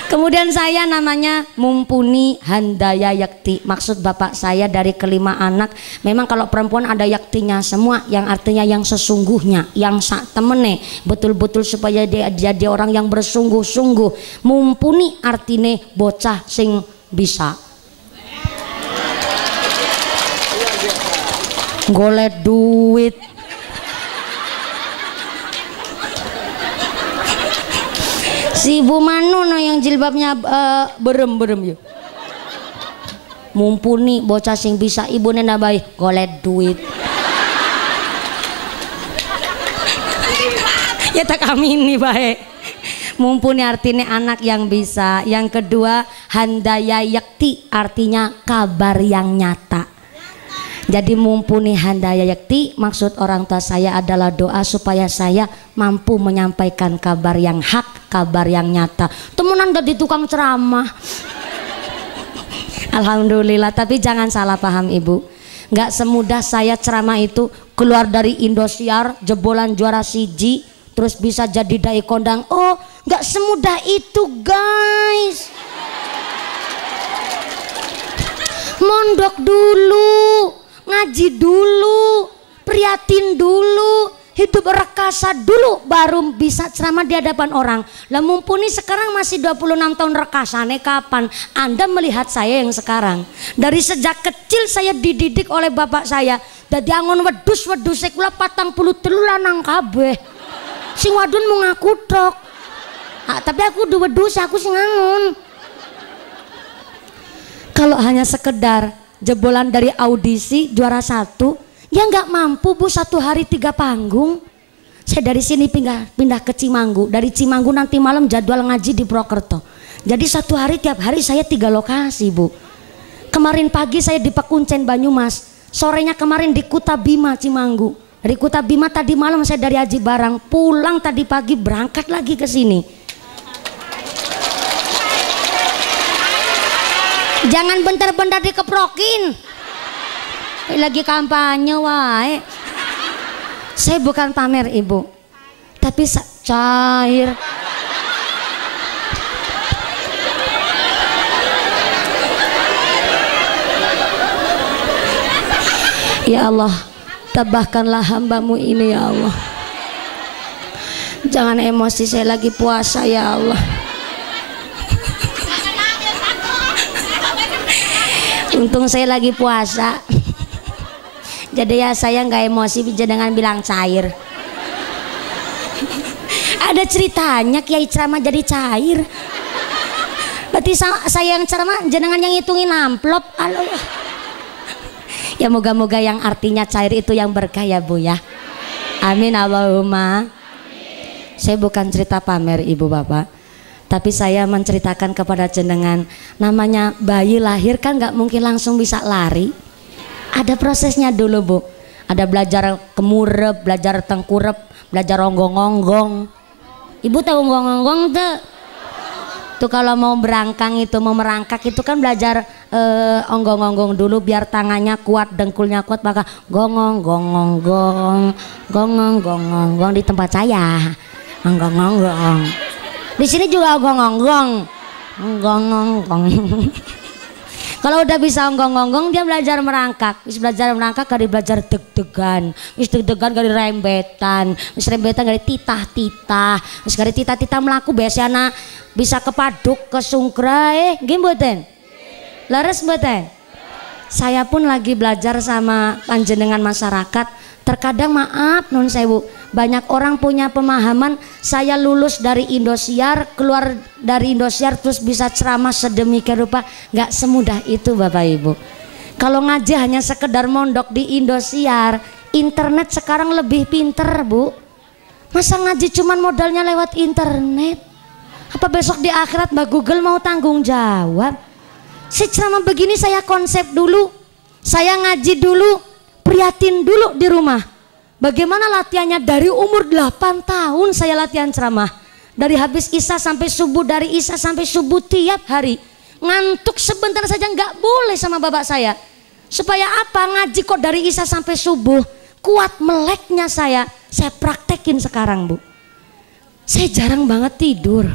Kemudian saya namanya Mumpuni Handaya Yakti. Maksud bapak saya dari kelima anak, memang kalau perempuan ada yaktinya semua, yang artinya yang sesungguhnya, yang sak temene, betul-betul supaya dia jadi orang yang bersungguh-sungguh. Mumpuni artinya bocah sing bisa golek duit. Si Ibu Manu no yang jilbabnya berem-berem ya. Mumpuni bocah sing bisa, ibu nena bayi golek duit. Ya tak kami ini baik. Mumpuni artinya anak yang bisa. Yang kedua Handaya Yakti artinya kabar yang nyata. Jadi Mumpuni Handaya Yakti maksud orang tua saya adalah doa supaya saya mampu menyampaikan kabar yang hak, kabar yang nyata. Temenan jadi tukang ceramah. Alhamdulillah, tapi jangan salah paham Ibu. Nggak semudah saya ceramah itu keluar dari Indosiar, jebolan juara siji, terus bisa jadi dai kondang. Oh, nggak semudah itu guys. Mondok dulu, ngaji dulu, prihatin dulu, hidup rekasa dulu baru bisa ceramah di hadapan orang. Lah mumpuni sekarang masih 26 tahun rekasane kapan Anda melihat saya yang sekarang. Dari sejak kecil saya dididik oleh bapak saya. Dadi angon wedhus kula 43 lanang kabeh. Sing wadon mau ngaku tok. Tapi aku duwe wedhus aku sing angon. Kalau hanya sekedar jebolan dari audisi juara 1 ya nggak mampu Bu, 1 hari 3 panggung. Saya dari sini pindah ke Cimanggu, dari Cimanggu nanti malam jadwal ngaji di Purwokerto. Jadi 1 hari tiap hari saya 3 lokasi Bu. Kemarin pagi saya di Pekuncen Banyumas, sorenya kemarin di Kuta Bima Cimanggu. Dari Kuta Bima tadi malam saya dari Aji Barang, pulang tadi pagi berangkat lagi ke sini. Jangan bentar-bentar dikeprokin. Lagi kampanye wae. Saya bukan pamer Ibu, tapi cair. Ya Allah, tabahkanlah hambamu ini ya Allah. Jangan emosi, saya lagi puasa ya Allah. Untung saya lagi puasa. Jadi ya saya nggak emosi, jangan bilang cair. Ada ceritanya Kiai ceramah jadi cair. Berarti saya yang ceramah, jangan yang hitungin amplop. Halo. Ya moga-moga yang artinya cair itu yang berkah ya Bu ya. Amin Allahumma. Saya bukan cerita pamer Ibu Bapak, tapi saya menceritakan kepada jenengan, namanya bayi lahir kan nggak mungkin langsung bisa lari. Ada prosesnya dulu Bu. Ada belajar kemurep, belajar tengkurep, belajar onggong-onggong. Ibu tahu onggong-onggong tuh? Tuh kalau mau berangkang itu, mau merangkak itu kan belajar onggong-onggong dulu biar tangannya kuat, dengkulnya kuat, maka gongong gongong gong, gongong gongong gong di tempat saya. Onggong-onggong. Di sini juga onggong-onggong. Onggong-onggong. Kalau udah bisa onggong-onggong dia belajar merangkak. Wis belajar merangkak kali belajar deg-degan. Wis deg-degan kali rembetan. Wis rembetan kali titah-titah. Wis kali titah-titah melaku biasanya bisa kepaduk ke sungkra nggih mboten? Leres mboten? Saya pun lagi belajar sama panjenengan masyarakat. Terkadang maaf nun sewu, banyak orang punya pemahaman saya lulus dari Indosiar, keluar dari Indosiar terus bisa ceramah sedemikian rupa. Nggak semudah itu Bapak Ibu. Kalau ngaji hanya sekedar mondok di Indosiar, internet sekarang lebih pinter Bu. Masa ngaji cuman modalnya lewat internet? Apa besok di akhirat Mbak Google mau tanggung jawab? Si ceramah begini saya konsep dulu, saya ngaji dulu, prihatin dulu di rumah. Bagaimana latihannya dari umur 8 tahun saya latihan ceramah. Dari habis Isya sampai subuh, dari Isya sampai subuh tiap hari. Ngantuk sebentar saja nggak boleh sama bapak saya. Supaya apa? Ngaji kok dari Isya sampai subuh. Kuat meleknya saya praktekin sekarang Bu. Saya jarang banget tidur.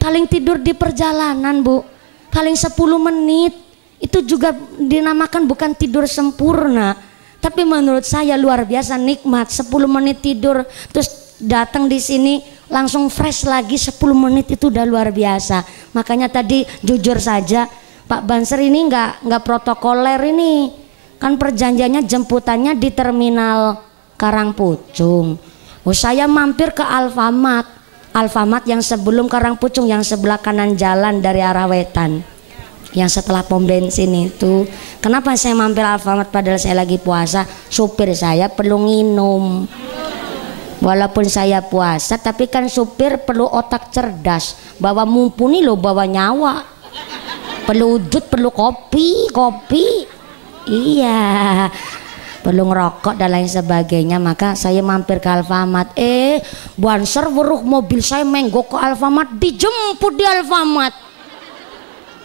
Paling tidur di perjalanan Bu. Paling 10 menit. Itu juga dinamakan bukan tidur sempurna. Tapi menurut saya luar biasa nikmat. 10 menit tidur terus datang di sini langsung fresh lagi 10 menit itu udah luar biasa. Makanya tadi jujur saja Pak Banser ini nggak protokoler ini. Kan perjanjiannya jemputannya di terminal Karangpucung. Oh, saya mampir ke Alfamart. Alfamart yang sebelum Karangpucung yang sebelah kanan jalan dari arah wetan. Yang setelah pom bensin itu. Kenapa saya mampir Alfamart padahal saya lagi puasa? Supir saya perlu minum. Walaupun saya puasa tapi kan supir perlu otak cerdas. Bawa mumpuni loh, bawa nyawa. Perlu udut, perlu kopi. Iya. Perlu ngerokok dan lain sebagainya. Maka saya mampir ke Alfamart. Banser weruh mobil saya menggok ke Alfamart, dijemput di Alfamart.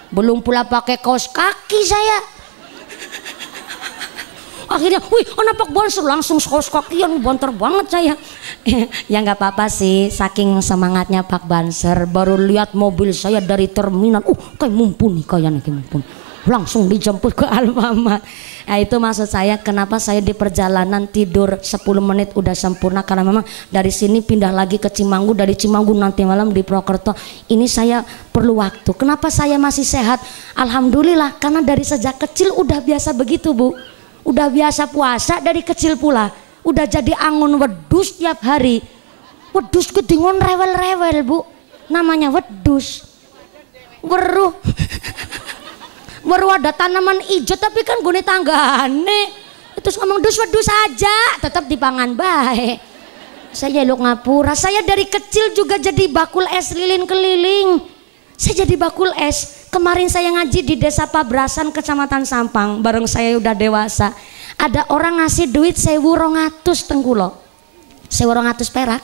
Belum pula pakai kaos kaki saya. Akhirnya, wih, kenapa Banser langsung kaos kakian, banter banget saya. Ya nggak apa-apa sih, saking semangatnya Pak Banser. Baru lihat mobil saya dari terminal, kayak mumpuni, kayaknya kayak mumpuni. langsung dijemput ke Alfamart. Nah itu maksud saya kenapa saya di perjalanan tidur 10 menit udah sempurna, karena memang dari sini pindah lagi ke Cimanggu, dari Cimanggu nanti malam di Prokerto. Ini saya perlu waktu. Kenapa saya masih sehat? Alhamdulillah, karena dari sejak kecil udah biasa begitu Bu. Udah biasa puasa dari kecil pula. Udah jadi angon wedus tiap hari. Wedus kedingon rewel-rewel Bu. Namanya wedus. Weruh. Baru ada tanaman hijau tapi kan gune tanggane. Terus ngomong dus wedus aja, tetap dipangan baik. Saya lu ngapura, saya dari kecil juga jadi bakul es lilin keliling. Saya jadi bakul es. Kemarin saya ngaji di Desa Pabrasan, Kecamatan Sampang, bareng saya udah dewasa. Ada orang ngasih duit 1.200 tengkulo. 1.200 perak.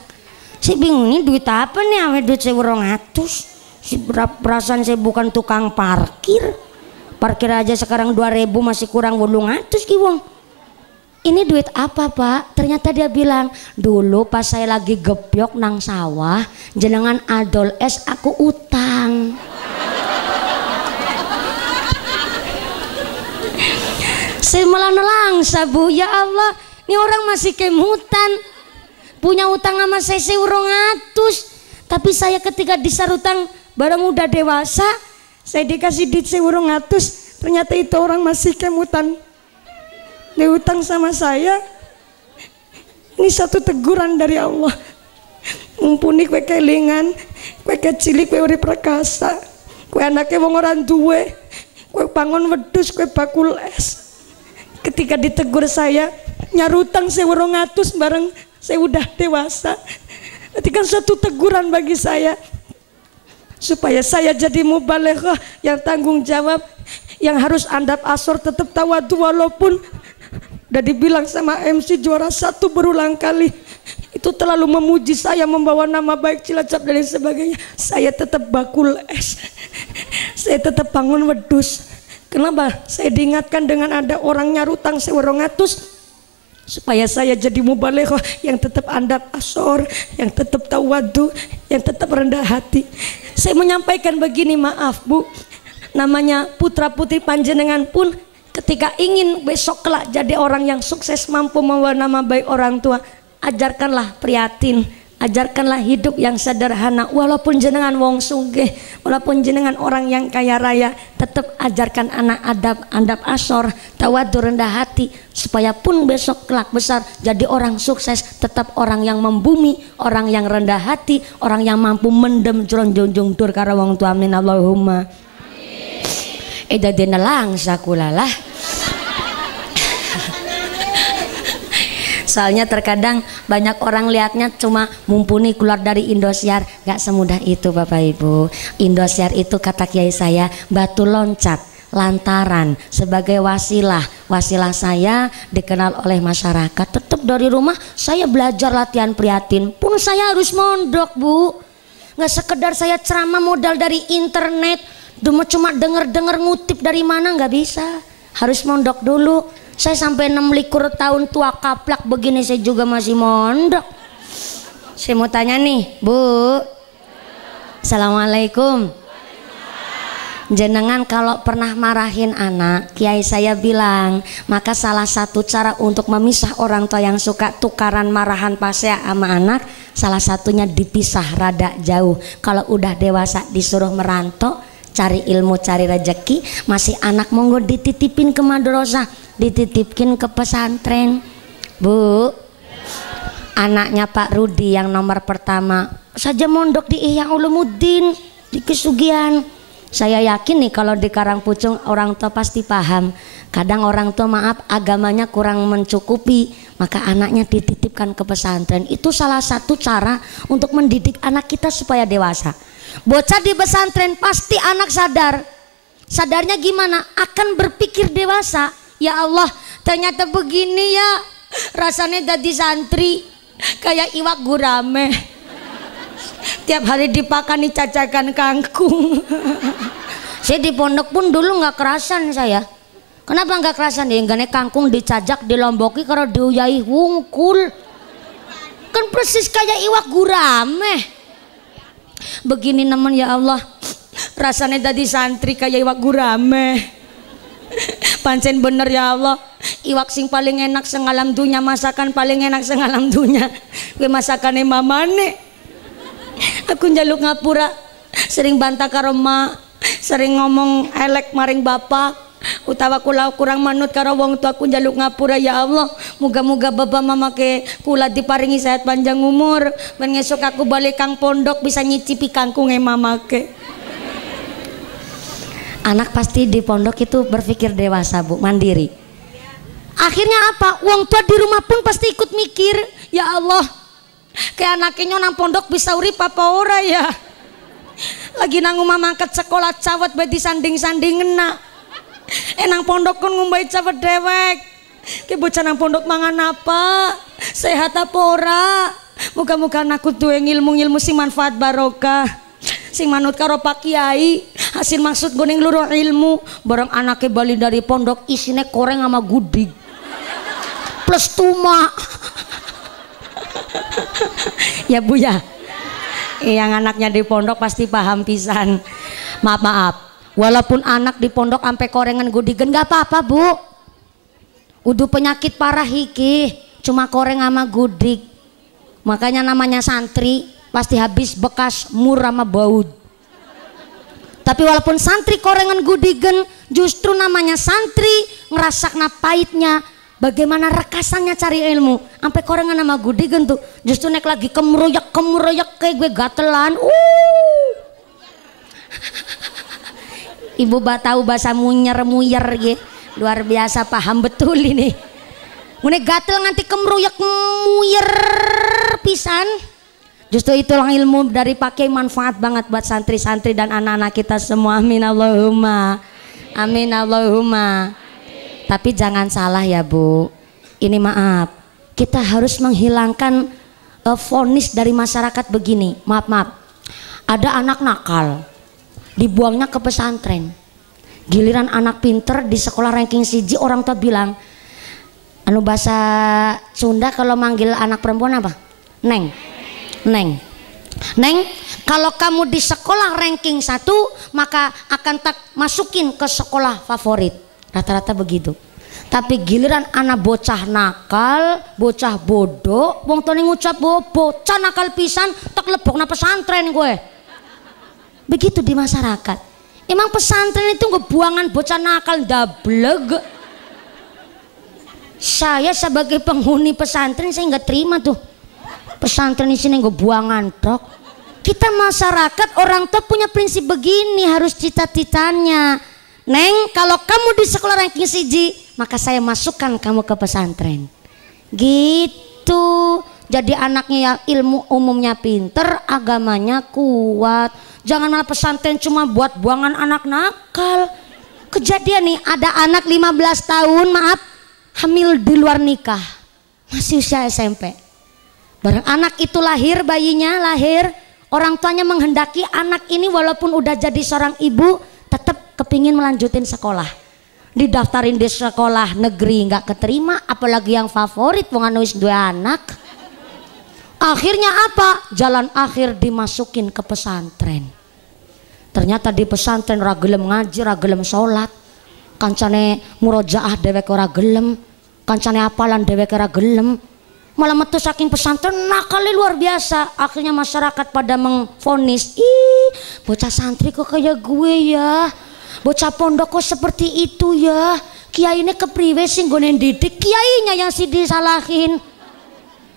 Saya bingung ini duit apa nih, ame duit 1.200. Si perasaan saya bukan tukang parkir. Parkir aja sekarang 2.000 masih kurang 800 ki wong. Ini duit apa Pak? Ternyata dia bilang, dulu pas saya lagi gebyok nang sawah, jenengan adol es aku utang. Saya malah nelangsa Bu, ya Allah, ini orang masih kemutan. Punya utang sama saya 1.200. Tapi saya ketika disarutang barang udah dewasa, saya dikasih duit 1.200, ternyata itu orang masih kemutan. Dia utang sama saya. Ini satu teguran dari Allah. Mumpuni kue kelingan, kue kecilik, kue urip perkasa, kue anaknya wong orang duwe, kue pangon wedus, kue bakul es. Ketika ditegur saya, nyarutang 1.200 bareng saya udah dewasa. Itu kan satu teguran bagi saya. Supaya saya jadi mubaleghah yang tanggung jawab, yang harus andap asor tetap tawadu, walaupun udah dibilang sama MC juara 1 berulang kali itu terlalu memuji saya, membawa nama baik Cilacap dan lain sebagainya. Saya tetap bakul es, saya tetap bangun wedus. Kenapa? Saya diingatkan dengan ada orang nyarutang 1.200 supaya saya jadi mubaleghah yang tetap andap asor, yang tetap tawadu, yang tetap rendah hati. Saya menyampaikan begini, maaf Bu, namanya putra putri panjenengan pun ketika ingin besok kelak jadi orang yang sukses, mampu membawa nama baik orang tua, ajarkanlah prihatin, ajarkanlah hidup yang sederhana. Walaupun jenengan wong sugih, walaupun jenengan orang yang kaya raya, tetap ajarkan anak adab asor, tawadu, rendah hati, supaya pun besok kelak besar jadi orang sukses, tetap orang yang membumi, orang yang rendah hati, orang yang mampu mendem jronjong dur karo wong tua. Amin Allahumma. Eda dina langsa kulalah. Soalnya terkadang banyak orang lihatnya cuma mumpuni keluar dari Indosiar, gak semudah itu Bapak Ibu. Indosiar itu kata kiai saya batu loncat, lantaran sebagai wasilah saya dikenal oleh masyarakat. Tetap dari rumah saya belajar latihan prihatin, pun saya harus mondok Bu. Gak sekedar saya ceramah modal dari internet, cuma denger ngutip dari mana, gak bisa, harus mondok dulu. Saya sampai 26 tahun tua kaplak begini saya juga masih mondok. Saya mau tanya nih Bu, Assalamualaikum. Jenengan kalau pernah marahin anak, kiai saya bilang, maka salah satu cara untuk memisah orang tua yang suka tukaran marahan pasea sama anak, salah satunya dipisah rada jauh. Kalau udah dewasa disuruh merantau, cari ilmu, cari rezeki. Masih anak monggo dititipin ke madrasah, dititipin ke pesantren. Bu, anaknya Pak Rudi yang nomor pertama saja mondok di Ihya Ulumuddin di Kesugihan. Saya yakin nih kalau di Karangpucung orang tua pasti paham. Kadang orang tua maaf agamanya kurang mencukupi, maka anaknya dititipkan ke pesantren. Itu salah satu cara untuk mendidik anak kita supaya dewasa. Bocah di pesantren pasti anak sadar. Sadarnya gimana? Akan berpikir dewasa. Ya Allah, ternyata begini ya rasanya jadi santri, kayak iwak gurame. Tiap hari dipakani cacakan kangkung. Saya di pondok pun dulu nggak kerasan saya. Kenapa nggak kerasan? Ya enggaknya kangkung dicajak, dilomboki, kalau diuyai wungkul. Kan persis kayak iwak gurame. Begini nemen ya Allah, rasanya jadi santri kayak iwak gurame. Pancen bener ya Allah. Iwak sing paling enak sengalam dunya, masakan paling enak sengalam dunya. Gue masakane mamane. Aku njaluk ngapura, sering bantah karo mak, sering ngomong elek maring bapak, utawa kula kurang manut karo wong tua. Aku njaluk ngapura ya Allah. Muga-muga baba mama ke kula diparingi sehat panjang umur, ben ngesuk aku balik kang pondok bisa nyicipi kangkunge mama ke. Anak pasti di pondok itu berpikir dewasa Bu, mandiri. Akhirnya apa? Wong tua di rumah pun pasti ikut mikir, ya Allah, kayak anaknya nang pondok bisa urip apa ora ya? Lagi nang omah mangkat sekolah cawet bae disanding-sanding ngena. Nang pondok kon ngumbai cawet dewek. Ki bocah nang pondok mangan apa? Sehat apa ora? Muga-muga anakku duwe ilmu-ilmu sing manfaat barokah. Sing manut karo Pak Kiai, hasil maksud gue luru ilmu. Barang anaknya balik dari pondok isinya koreng sama gudik plus tuma. Ya Bu ya, yang anaknya di pondok pasti paham pisan. Maaf, walaupun anak di pondok sampai korengan gudigen gak apa-apa Bu. Udah penyakit parah hiki, cuma koreng sama gudik. Makanya namanya santri pasti habis bekas mur sama baud. Tapi walaupun santri korengan gudigen, justru namanya santri ngerasakna pahitnya. Bagaimana rekasannya cari ilmu sampai korengan sama gudigen tuh justru nek lagi kemeroyak kayak gue gatelan. Ibu tahu bahasa muyer gitu. Luar biasa paham betul ini. Mune gatel nganti kemeroyak muyer pisan. Justru itulah ilmu dari Pak Kiai manfaat banget buat santri-santri dan anak-anak kita semua. Amin Allahumma. Amin Allahumma. Tapi jangan salah ya Bu. Ini maaf, kita harus menghilangkan vonis dari masyarakat begini. Maaf. Ada anak nakal, dibuangnya ke pesantren. Giliran anak pinter di sekolah ranking siji, orang tua bilang, anu bahasa Sunda kalau manggil anak perempuan apa? Neng, kalau kamu di sekolah ranking 1 maka akan tak masukin ke sekolah favorit. Rata-rata begitu. Tapi giliran anak bocah nakal, bocah bodoh, wong tone ngucap bocah nakal pisan, tak lebokna pesantren gue. Begitu di masyarakat. Emang pesantren itu ngebuangan bocah nakal dableg. Saya sebagai penghuni pesantren saya nggak terima tuh. Pesantren di sini gue buangan tok. Kita masyarakat orang tua punya prinsip begini, harus cita-citanya. Neng, kalau kamu di sekolah ranking siji, maka saya masukkan kamu ke pesantren. Gitu. Jadi anaknya yang ilmu umumnya pinter, agamanya kuat. Jangan malah pesantren cuma buat buangan anak nakal. Kejadian nih, ada anak 15 tahun, maaf, hamil di luar nikah. Masih usia SMP. Barang anak itu lahir, bayinya lahir, orang tuanya menghendaki anak ini walaupun udah jadi seorang ibu tetap kepingin melanjutin sekolah. Didaftarin di sekolah negeri nggak keterima, apalagi yang favorit wong anu wis duwe anak. Akhirnya apa? Jalan akhir dimasukin ke pesantren. Ternyata di pesantren ora gelem ngaji, ora gelem salat. Kancane murojaah dhewek ora gelem, kancane apalan dhewek ora gelem. Malah metu saking pesantren nakalnya luar biasa. Akhirnya masyarakat pada mengvonis, ih bocah santri kok kayak gue ya, bocah pondok kok seperti itu ya, kiai ini kepriwe sing gone didik, kiainya yang sih disalahin.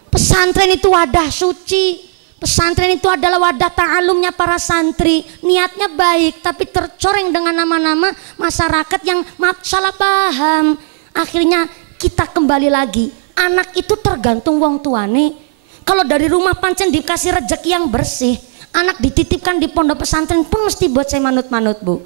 Pesantren itu wadah suci, pesantren itu adalah wadah ta'alumnya para santri, niatnya baik tapi tercoreng dengan nama-nama masyarakat yang salah paham. Akhirnya kita kembali lagi, anak itu tergantung wong tuane. Kalau dari rumah pancen dikasih rezeki yang bersih, anak dititipkan di pondok pesantren pun mesti buat saya manut-manut Bu.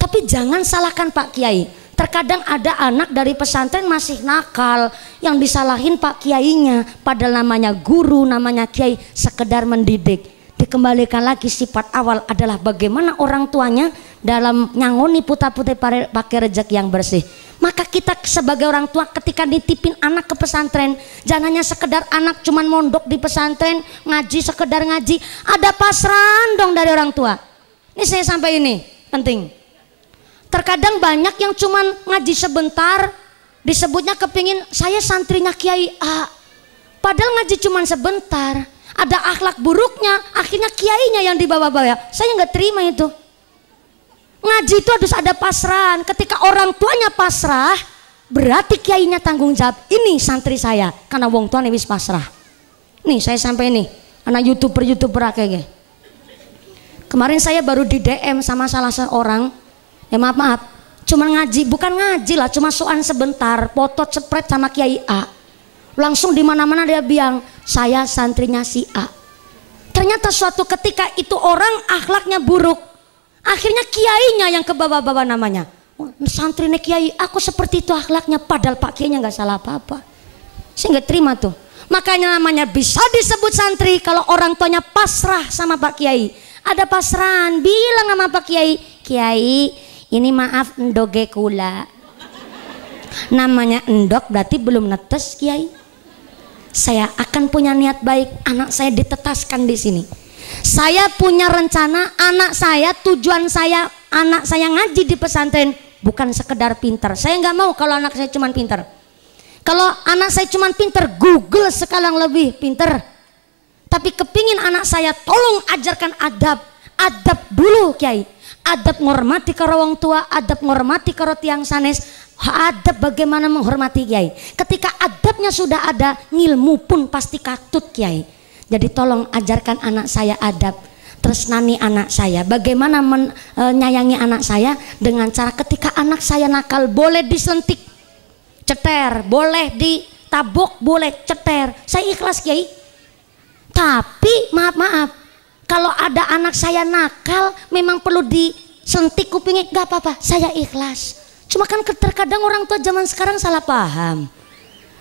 Tapi jangan salahkan Pak Kiai. Terkadang ada anak dari pesantren masih nakal, yang disalahin Pak Kiainya, padahal namanya guru, namanya kiai, sekedar mendidik. Dikembalikan lagi sifat awal adalah bagaimana orang tuanya dalam nyangoni putra-putri pakai rezeki yang bersih. Maka kita sebagai orang tua ketika nitipin anak ke pesantren, jangan hanya sekedar anak cuman mondok di pesantren, ngaji sekedar ngaji, ada pasrah dong dari orang tua. Ini saya sampai ini penting. Terkadang banyak yang cuman ngaji sebentar, disebutnya kepingin saya santrinya Kiai A. Padahal ngaji cuman sebentar, ada akhlak buruknya, akhirnya kiainya yang dibawa-bawa. Saya nggak terima itu. Ngaji itu harus ada pasrahan. Ketika orang tuanya pasrah, berarti kiainya tanggung jawab. Ini santri saya, karena wong tuanya wis pasrah. Nih saya sampai nih, anak youtuber kayaknya. Kemarin saya baru di DM sama salah seorang, ya maaf, cuma ngaji, bukan ngaji lah, cuma soal sebentar, foto cepret sama Kiai A. Langsung di mana-mana dia bilang, saya santrinya si A. Ternyata suatu ketika itu orang akhlaknya buruk. Akhirnya kiainya yang ke bawah-bawah namanya. Santrinya Kiai aku seperti itu akhlaknya, padahal Pak Kiainya nggak salah apa-apa. Saya nggak terima tuh. Makanya namanya bisa disebut santri kalau orang tuanya pasrah sama Pak Kiai. Ada pasrahan, bilang sama Pak Kiai, Kiai ini maaf endoge kula. Namanya endok berarti belum netes Kiai. Saya akan punya niat baik, anak saya ditetaskan di sini. Saya punya rencana anak saya, tujuan saya anak saya ngaji di pesantren bukan sekedar pintar. Saya nggak mau kalau anak saya cuma pintar. Kalau anak saya cuma pintar, Google sekarang lebih pintar. Tapi kepingin anak saya tolong ajarkan adab. Adab dulu Kiai. Adab menghormati karo wong tua, adab menghormati karo tiang sanes, adab bagaimana menghormati Kiai. Ketika adabnya sudah ada, ngilmu pun pasti katut Kiai. Jadi tolong ajarkan anak saya adab. Tresnani anak saya, bagaimana menyayangi anak saya dengan cara ketika anak saya nakal boleh disentik, ceter, boleh ditabok, boleh ceter. Saya ikhlas Kiai. Tapi maaf, kalau ada anak saya nakal memang perlu disentik kupingnya, gak apa-apa, saya ikhlas. Cuma kan terkadang orang tua zaman sekarang salah paham.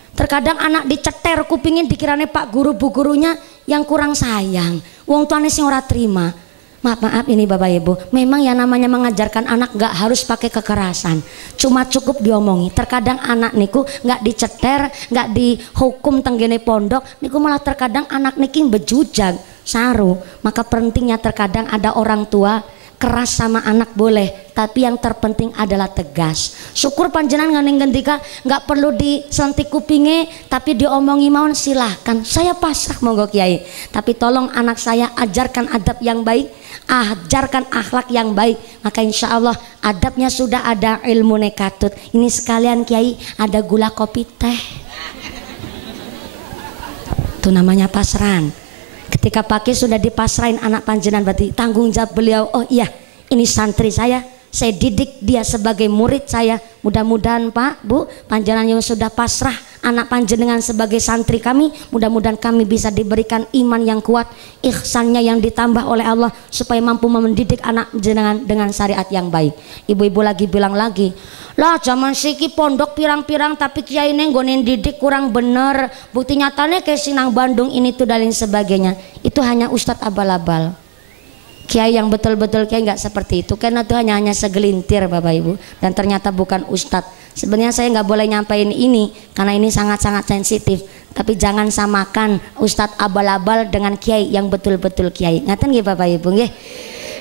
Terkadang anak diceter kupingnya dikiranya Pak Guru Bu gurunya yang kurang sayang. Wong tuane sing ora terima. Maaf ini Bapak Ibu, memang yang namanya mengajarkan anak gak harus pakai kekerasan, cuma cukup diomongi. Terkadang anak niku gak diceter, gak dihukum tenggene pondok, niku malah terkadang anak niki bejujag, saru. Maka pentingnya terkadang ada orang tua keras sama anak boleh, tapi yang terpenting adalah tegas. Syukur panjenengan ngening gendika nggak perlu disentik kupinge, tapi diomongi mawon silahkan. Saya pasrah monggo Kiai, tapi tolong anak saya ajarkan adab yang baik, ajarkan akhlak yang baik. Maka insya Allah adabnya sudah ada, ilmu nekatut. Ini sekalian Kiai ada gula kopi teh. Itu namanya pasrahan. Ketika pakai sudah dipasrahin anak panjenengan, berarti tanggung jawab beliau. Oh iya, ini santri saya didik dia sebagai murid saya. Mudah-mudahan Pak Bu panjenengan yang sudah pasrah anak panjenengan sebagai santri kami, mudah-mudahan kami bisa diberikan iman yang kuat, ihsannya yang ditambah oleh Allah supaya mampu mendidik anak panjenengan dengan syariat yang baik. Ibu-ibu lagi bilang lagi, lah zaman siki pondok pirang-pirang tapi kiai nenggonin didik kurang bener. Bukti nyatanya kayak Sinang Bandung ini tuh dan lain sebagainya. Itu hanya ustadz abal-abal. Kiai yang betul-betul kiai nggak seperti itu, karena itu hanya segelintir Bapak Ibu, dan ternyata bukan ustadz. Sebenarnya saya nggak boleh nyampain ini karena ini sangat-sangat sensitif. Tapi jangan samakan ustadz abal-abal dengan kiai yang betul-betul kiai. Ngaten nggih Bapak Ibu nggih?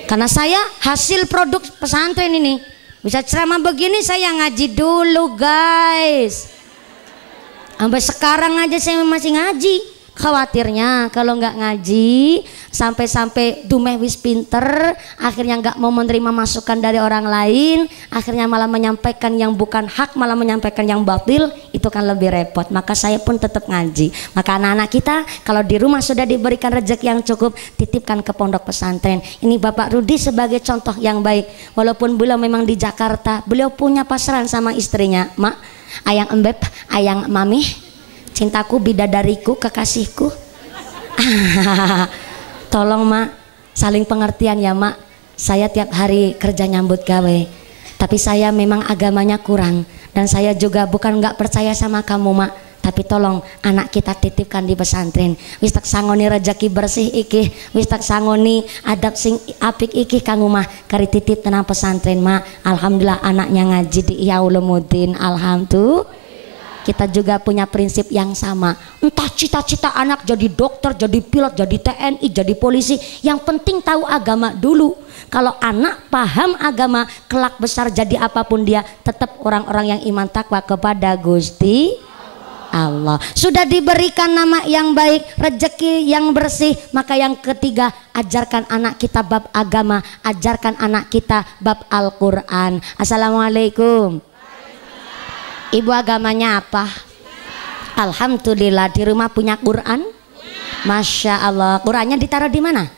Karena saya hasil produk pesantren ini. Bisa ceramah begini saya ngaji dulu guys. Sampai sekarang aja saya masih ngaji. Khawatirnya kalau nggak ngaji sampai dumeh wis pinter, akhirnya nggak mau menerima masukan dari orang lain, akhirnya malah menyampaikan yang bukan hak, malah menyampaikan yang batil, itu kan lebih repot. Maka saya pun tetap ngaji. Maka anak-anak kita kalau di rumah sudah diberikan rezeki yang cukup, titipkan ke pondok pesantren. Ini Bapak Rudi sebagai contoh yang baik. Walaupun beliau memang di Jakarta, beliau punya pasaran sama istrinya, Mak, ayang embeb, ayang mami, cintaku, bidadariku, kekasihku. Tolong Mak, saling pengertian ya Mak. Saya tiap hari kerja nyambut gawe, tapi saya memang agamanya kurang, dan saya juga bukan nggak percaya sama kamu Mak. Tapi tolong anak kita titipkan di pesantren. Wis tak sangoni rezeki bersih iki, wis tak sangoni adab sing apik iki kang umah kari titip tenang pesantren Mak. Alhamdulillah anaknya ngaji di Ihya Ulumuddin. Alhamdulillah. kita juga punya prinsip yang sama. Entah cita-cita anak jadi dokter, jadi pilot, jadi TNI, jadi polisi, yang penting tahu agama dulu. Kalau anak paham agama, kelak besar jadi apapun dia tetap orang-orang yang iman takwa kepada Gusti Allah. Sudah diberikan nama yang baik, rezeki yang bersih, maka yang ketiga, ajarkan anak kita bab agama, ajarkan anak kita bab Al-Quran. Assalamualaikum. Ibu agamanya apa? Alhamdulillah. Di rumah punya Quran? Masya Allah. Qurannya ditaruh di mana?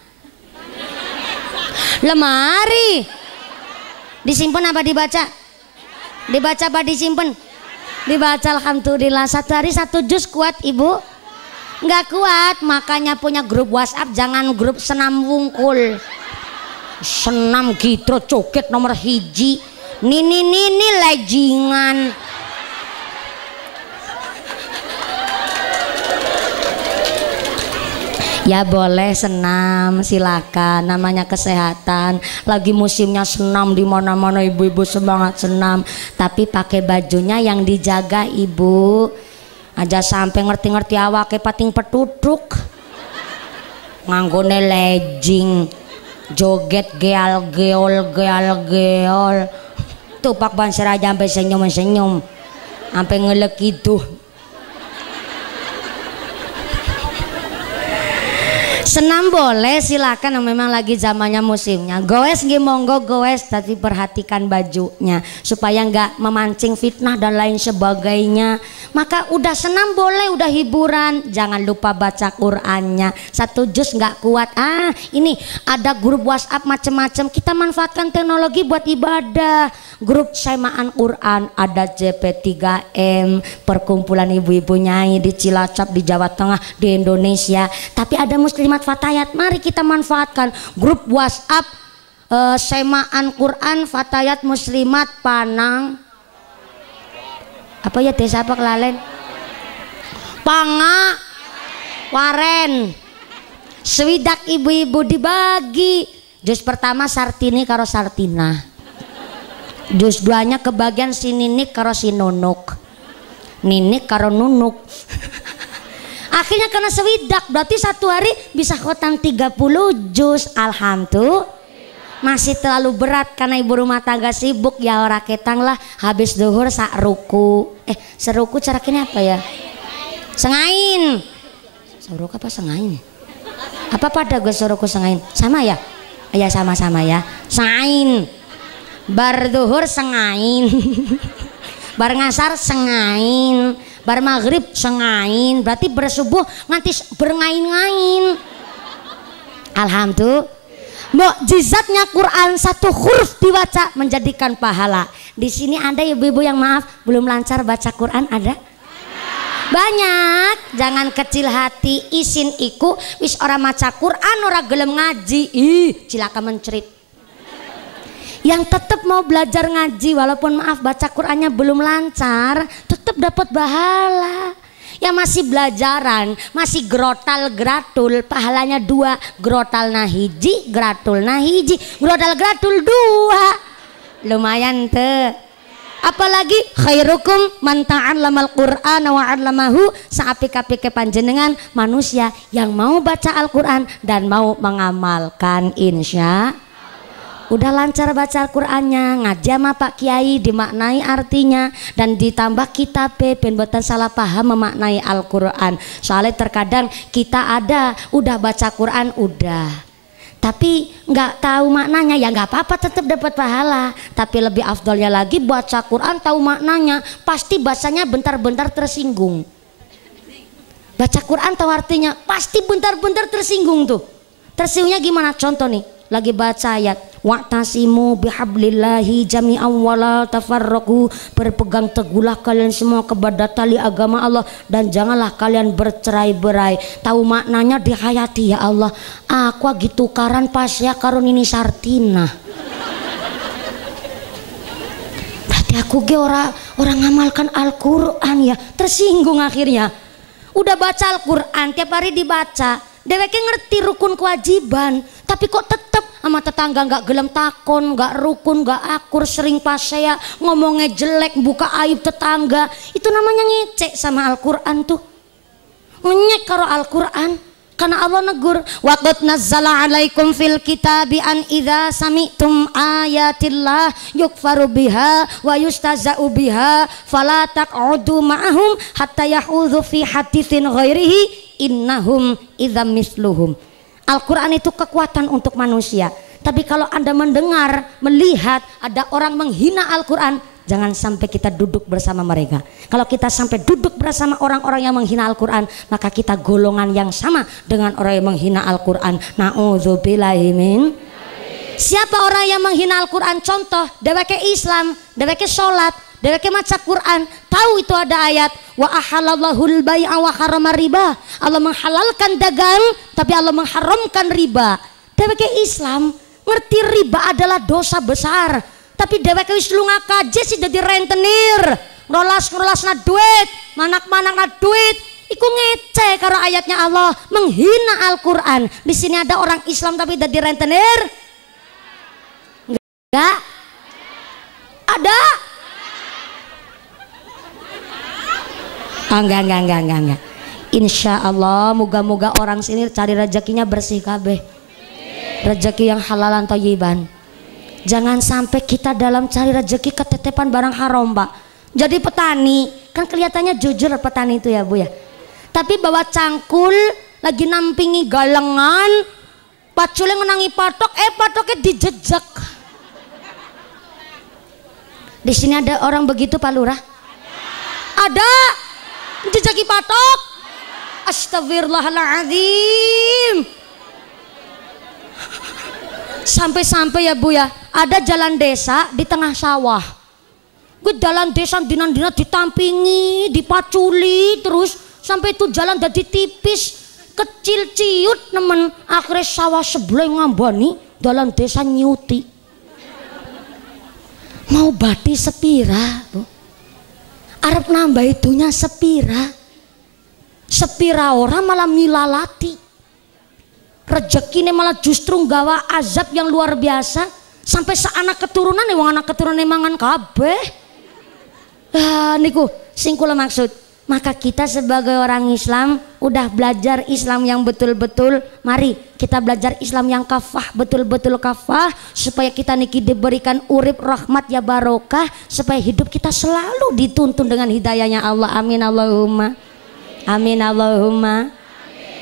Lemari. Disimpan apa dibaca? Dibaca apa disimpan? Dibaca. Alhamdulillah. Satu hari satu juz kuat ibu? Nggak kuat, makanya punya grup WhatsApp. Jangan grup senam wungkul, senam gitro coket nomor hiji, nini lejingan. Ya boleh senam, silakan, namanya kesehatan. Lagi musimnya senam di mana-mana, ibu-ibu semangat senam, tapi pakai bajunya yang dijaga ibu. Aja sampai ngerti-ngerti awake pating petuduk. Nganggone legging, joget geol. Tuh Pak Banser aja sampai senyum, sampai ngelek itu. Senam boleh, silakan, memang lagi zamannya musimnya. Goes nggih monggo goes, tapi perhatikan bajunya supaya nggak memancing fitnah dan lain sebagainya. Maka udah senam boleh, udah hiburan, jangan lupa baca Qur'annya. Satu juz nggak kuat. Ini ada grup WhatsApp macam-macam. Kita manfaatkan teknologi buat ibadah. Grup semaan Quran, ada JP3M, perkumpulan ibu-ibu nyai di Cilacap, di Jawa Tengah, di Indonesia. Tapi ada muslimat fatayat, mari kita manfaatkan grup WhatsApp semaan Quran fatayat muslimat Panang. Apa ya desa apa kelalen? Panga Waren. Swidak ibu-ibu dibagi. Juz pertama Sartini karo Sartina. Juz duanya kebagian si Ninik karo si Nunuk. Ninik karo Nunuk. Akhirnya kena swidak, berarti satu hari bisa khotam 30 juz. Alhamdulillah. Masih terlalu berat karena ibu rumah tangga sibuk, ya ora ketang lah. Habis duhur sak ruku. Seruku cara kini apa ya? Sengain. Seruku apa sengain? Apa pada gue seruku sengain? Sama ya? Ya sama-sama ya. Sengain. Bar duhur sengain. Bar ngasar sengain. Bar maghrib sengain. Berarti bersubuh nganti berngain-ngain. Alhamdulillah. Mukjizatnya Quran, satu huruf dibaca menjadikan pahala. Di sini ada ibu-ibu yang maaf belum lancar baca Quran, ada? Banyak. Jangan kecil hati, isin iku wis ora maca Quran, ora gelem ngaji. Cilaka mencerit. Yang tetap mau belajar ngaji walaupun maaf baca Qurannya belum lancar, tetap dapat pahala. Yang masih belajaran, masih grotal gratul, pahalanya 2. Grotal nahiji, gratul nahiji, grotal gratul 2. Lumayan tuh. Apalagi khairukum man ta'allamal Qur'an wa 'allamahu, saapik-apike panjenengan manusia yang mau baca Al-Qur'an dan mau mengamalkan. Insya udah lancar baca Al-Qur'annya, ngaji sama Pak Kiai dimaknai artinya dan ditambah kitab ben boten salah paham memaknai Al-Qur'an. Soalnya terkadang kita ada udah baca Quran udah, tapi nggak tahu maknanya, ya nggak apa-apa, tetap dapat pahala. Tapi lebih afdolnya lagi baca Quran tahu maknanya, pasti bahasanya bentar-bentar tersinggung. Baca Quran tahu artinya, pasti bentar-bentar tersinggung tuh. Tersinggungnya gimana? Contoh nih, lagi baca ayat wa'tasimu bihablillahi jami'an wala tafarraqu, berpegang teguhlah kalian semua kepada tali agama Allah dan janganlah kalian bercerai-berai. Tahu maknanya dihayati, ya Allah. Aku gitu karan pas ya karun ini Sartina. Berarti aku ge orang ngamalkan Al-Qur'an ya. Tersinggung akhirnya. Udah baca Al-Qur'an tiap hari dibaca. Deweke ngerti rukun kewajiban, tapi kok tetep sama sama tetangga nggak gelem takon, nggak rukun, nggak akur, sering pasea, ngomongnya jelek, buka aib tetangga, itu namanya ngecek sama Al-Quran tuh. Ngenyek karo Al-Quran. Karena Allah negur, waqad nazzala alaikum fil kitabi an idza sami'tum ayatillah yukfaru biha wa yustaza'u biha fala taq'udu ma'ahum hatta yahudzu fi haditsin ghairihi innahum idzam misluhum. Al-Quran itu kekuatan untuk manusia. Tapi kalau Anda mendengar, melihat ada orang menghina Al-Quran, jangan sampai kita duduk bersama mereka. Kalau kita sampai duduk bersama orang-orang yang menghina Al-Quran, maka kita golongan yang sama dengan orang yang menghina Al-Quran. Na'udzubillahi min. Siapa orang yang menghina Al-Quran? Contoh, deweke Islam, deweke sholat, deweke maca Quran, tahu itu ada ayat wa ahalallahul bai'a wa harrama riba. Allah menghalalkan dagang, tapi Allah mengharamkan riba. Deweke Islam ngerti riba adalah dosa besar, tapi deweke wis lunga kaje sih jadi rentenir, ngerolas na duit, manak na duit, iku ngece karo ayatnya Allah, menghina Al-Quran. Di sini ada orang Islam tapi jadi rentenir? Enggak? Ada? Enggak. Insya Allah moga-moga orang sini cari rezekinya bersih kabeh, rezeki yang halalan thayyiban. Jangan sampai kita dalam cari rezeki ketetepan barang haram, Pak. Jadi petani kan kelihatannya jujur petani itu ya Bu ya, tapi bawa cangkul lagi nampingi galengan, pacule ngenangi patok, patoknya dijejak. Di sini ada orang begitu Pak Lurah? Ada jejaki patok. Astagfirullahaladzim. Sampai-sampai ya Bu ya, ada jalan desa di tengah sawah. Gue jalan desa dina-dina ditampingi, dipaculi terus sampai itu jalan jadi tipis, kecil ciut nemen. Akhirnya sawah sebelah ngambani, jalan desa nyuti. Mau bati sepira Bu, arep nambah itunya sepira. Sepira orang malah milalati. Rezekine malah justru nggawa azab yang luar biasa, sampai seanak keturunan wong anak keturunan mangan kabeh. Niku sing kula maksud. Maka kita sebagai orang Islam udah belajar Islam yang betul-betul, mari kita belajar Islam yang kafah, betul-betul kafah, supaya kita niki diberikan urip rahmat ya barokah, supaya hidup kita selalu dituntun dengan hidayahnya Allah. Amin Allahumma. Amin Allahumma.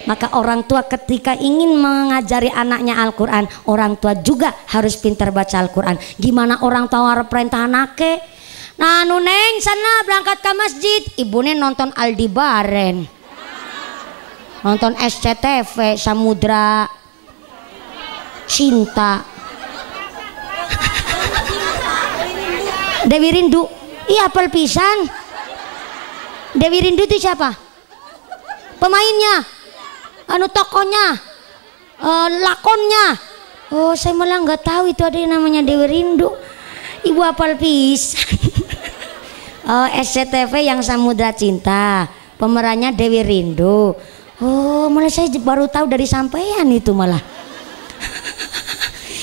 Maka orang tua ketika ingin mengajari anaknya Al-Quran, orang tua juga harus pintar baca Al-Quran. Gimana orang tua harus perintah anaknya? Nah nuneng sana berangkat ke masjid, ibunya nonton Aldi Baren, nonton SCTV, Samudra Cinta, Dewi Rindu. Iya apel pisan. Dewi Rindu itu siapa? Pemainnya, tokonya, lakonnya. Oh saya malah nggak tahu itu ada yang namanya Dewi Rindu. Ibu apal pisan. Oh SCTV yang Samudra Cinta, pemerannya Dewi Rindu. Oh malah saya baru tahu dari sampean itu malah.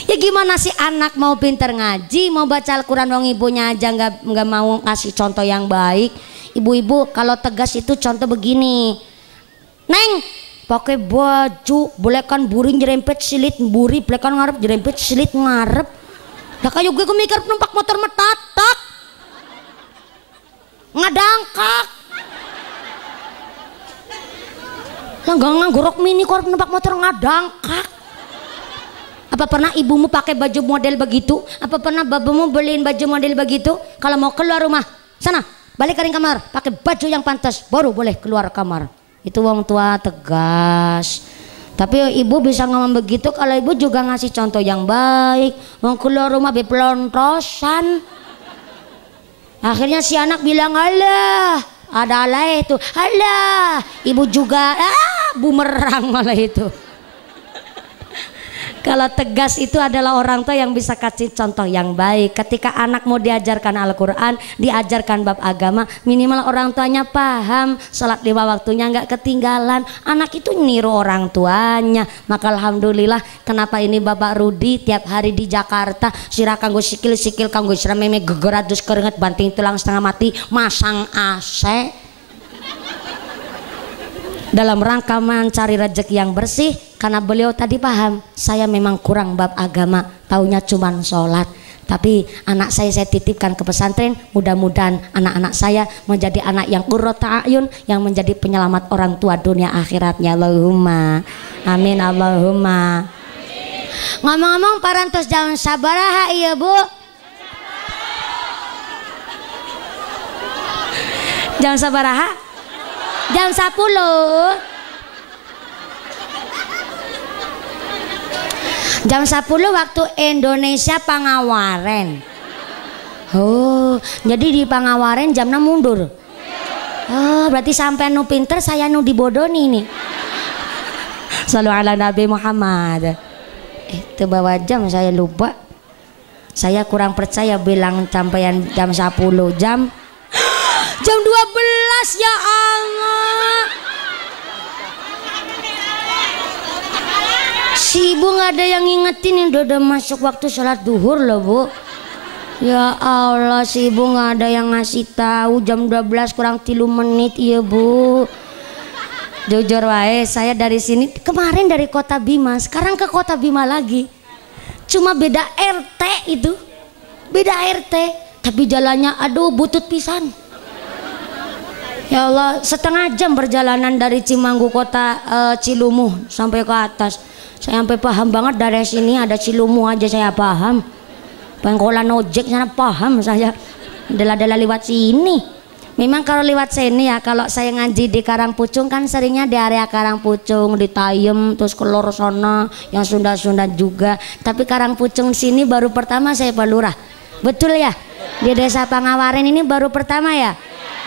Ya gimana sih anak mau pinter ngaji, mau baca Al-Quran, wong ibunya aja nggak mau ngasih contoh yang baik. Ibu-ibu kalau tegas itu contoh begini, Neng pakai baju bolekan buri jerempet silit buri, bolekan ngarep jerempet silit ngarep. Lah kayak gue mikir numpak motor metatak ngadangkak. Lah nggak nganggorok mini kok numpak motor ngadangkak. Apa pernah ibumu pakai baju model begitu? Apa pernah babumu beliin baju model begitu? Kalau mau keluar rumah, sana balik ke kamar, pakai baju yang pantas, baru boleh keluar kamar. Itu wong tua tegas. Tapi ibu bisa ngomong begitu kalau ibu juga ngasih contoh yang baik. Mau keluar rumah bepelontosan. Akhirnya si anak bilang, alah, ada alay itu, alah. Ibu juga bumerang malah itu. Kalau tegas itu adalah orang tua yang bisa kasih contoh yang baik. Ketika anak mau diajarkan Al-Quran, diajarkan bab agama, minimal orang tuanya paham, sholat 5 waktunya nggak ketinggalan. Anak itu niru orang tuanya. Maka alhamdulillah, kenapa ini Bapak Rudi tiap hari di Jakarta sirah kanggo sikil kanggo sirah meme geger adus keringet banting tulang setengah mati masang AC dalam rangka mencari rezeki yang bersih, karena beliau tadi paham saya memang kurang bab agama, taunya cuman sholat. Tapi anak saya titipkan ke pesantren, mudah-mudahan anak-anak saya menjadi anak yang qurrata a'yun, yang menjadi penyelamat orang tua dunia akhiratnya. Allahumma amin, Allahumma. Ngomong-ngomong parantos jam sabaraha iya Bu? Jam sabaraha? Jam 10. Jam 10 waktu Indonesia Pangawaren. Oh, jadi di Pangawaren jam 6 mundur. Oh, berarti sampai nu pinter saya nu dibodoni nih. Shallu ala Nabi Muhammad. Itu bawa jam saya lupa. Saya kurang percaya bilang sampean jam 10 jam. Jam 12 ya Allah. Si ibu nggak ada yang ngingetin, udah masuk waktu sholat duhur loh Bu. Ya Allah, si ibu nggak ada yang ngasih tahu jam 12 kurang 3 menit ya Bu. Jujur wae, saya dari sini kemarin dari Kota Bima, sekarang ke Kota Bima lagi. Cuma beda RT itu, beda RT, tapi jalannya aduh butut pisan. Ya Allah, setengah jam perjalanan dari Cimanggu Kota Cilumuh sampai ke atas. Saya sampai paham banget dari sini ada Cilumuh aja saya paham. Pengkolan ojek sana paham saya. Adalah lewat sini. Memang kalau lewat sini ya, kalau saya ngaji di Karangpucung kan seringnya di area Karangpucung, di Tayem, terus ke lor sana yang Sunda-Sunda juga. Tapi Karangpucung sini baru pertama saya Pak Lurah. Betul ya? Di Desa Pangawaren ini baru pertama ya?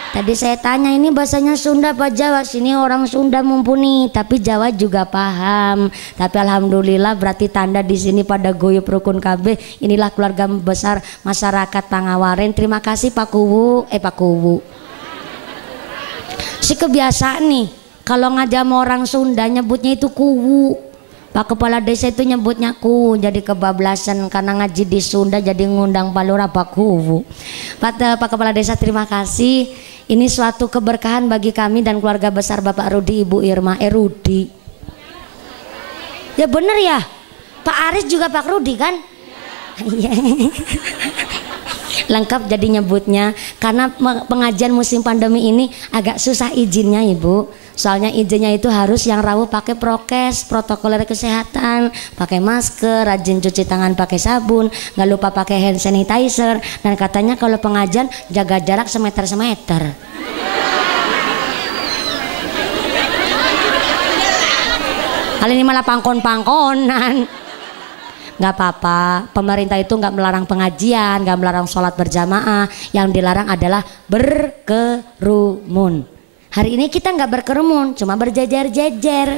Tadi saya tanya ini bahasanya Sunda apa Jawa, sini orang Sunda mumpuni, tapi Jawa juga paham. Tapi alhamdulillah berarti tanda di sini pada guyup rukun KB. Inilah keluarga besar masyarakat Pangawaren. Terima kasih Pak Kuwu, Pak Kuwu. Si kebiasaan nih, kalau ngajak sama orang Sunda nyebutnya itu kuwu. Pak Kepala Desa itu nyebutnya ku, jadi kebablasan karena ngaji di Sunda jadi ngundang Pak Lurah Pak Kuwu. Pak Kepala Desa terima kasih. Ini suatu keberkahan bagi kami dan keluarga besar Bapak Rudi, Ibu Irma. Rudi. Ya bener ya, Pak Aris juga Pak Rudi kan? Iya. Lengkap jadi nyebutnya, karena pengajian musim pandemi ini agak susah izinnya Ibu. Soalnya izinnya itu harus yang rawuh pakai prokes, protokoler kesehatan, pakai masker, rajin cuci tangan pakai sabun, nggak lupa pakai hand sanitizer, dan katanya kalau pengajian jaga jarak semeter. Kali ini malah pangkon-pangkonan. Nggak apa-apa, pemerintah itu nggak melarang pengajian, nggak melarang sholat berjamaah. Yang dilarang adalah berkerumun. Hari ini kita nggak berkerumun, cuma berjejer-jejer.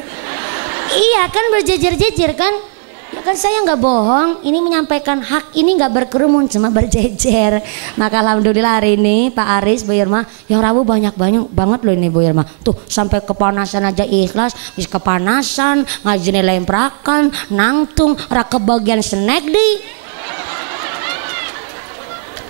Iya kan, berjejer-jejer kan? Ya kan saya nggak bohong, ini menyampaikan hak, ini nggak berkerumun, cuma berjejer. Maka alhamdulillah hari ini Pak Aris, Bu Irma, yang rawuh banyak banget loh ini Bu Irma. Tuh sampai kepanasan aja ikhlas, bis kepanasan, ngaji lemprakan, nangtung, raka bagian snack di.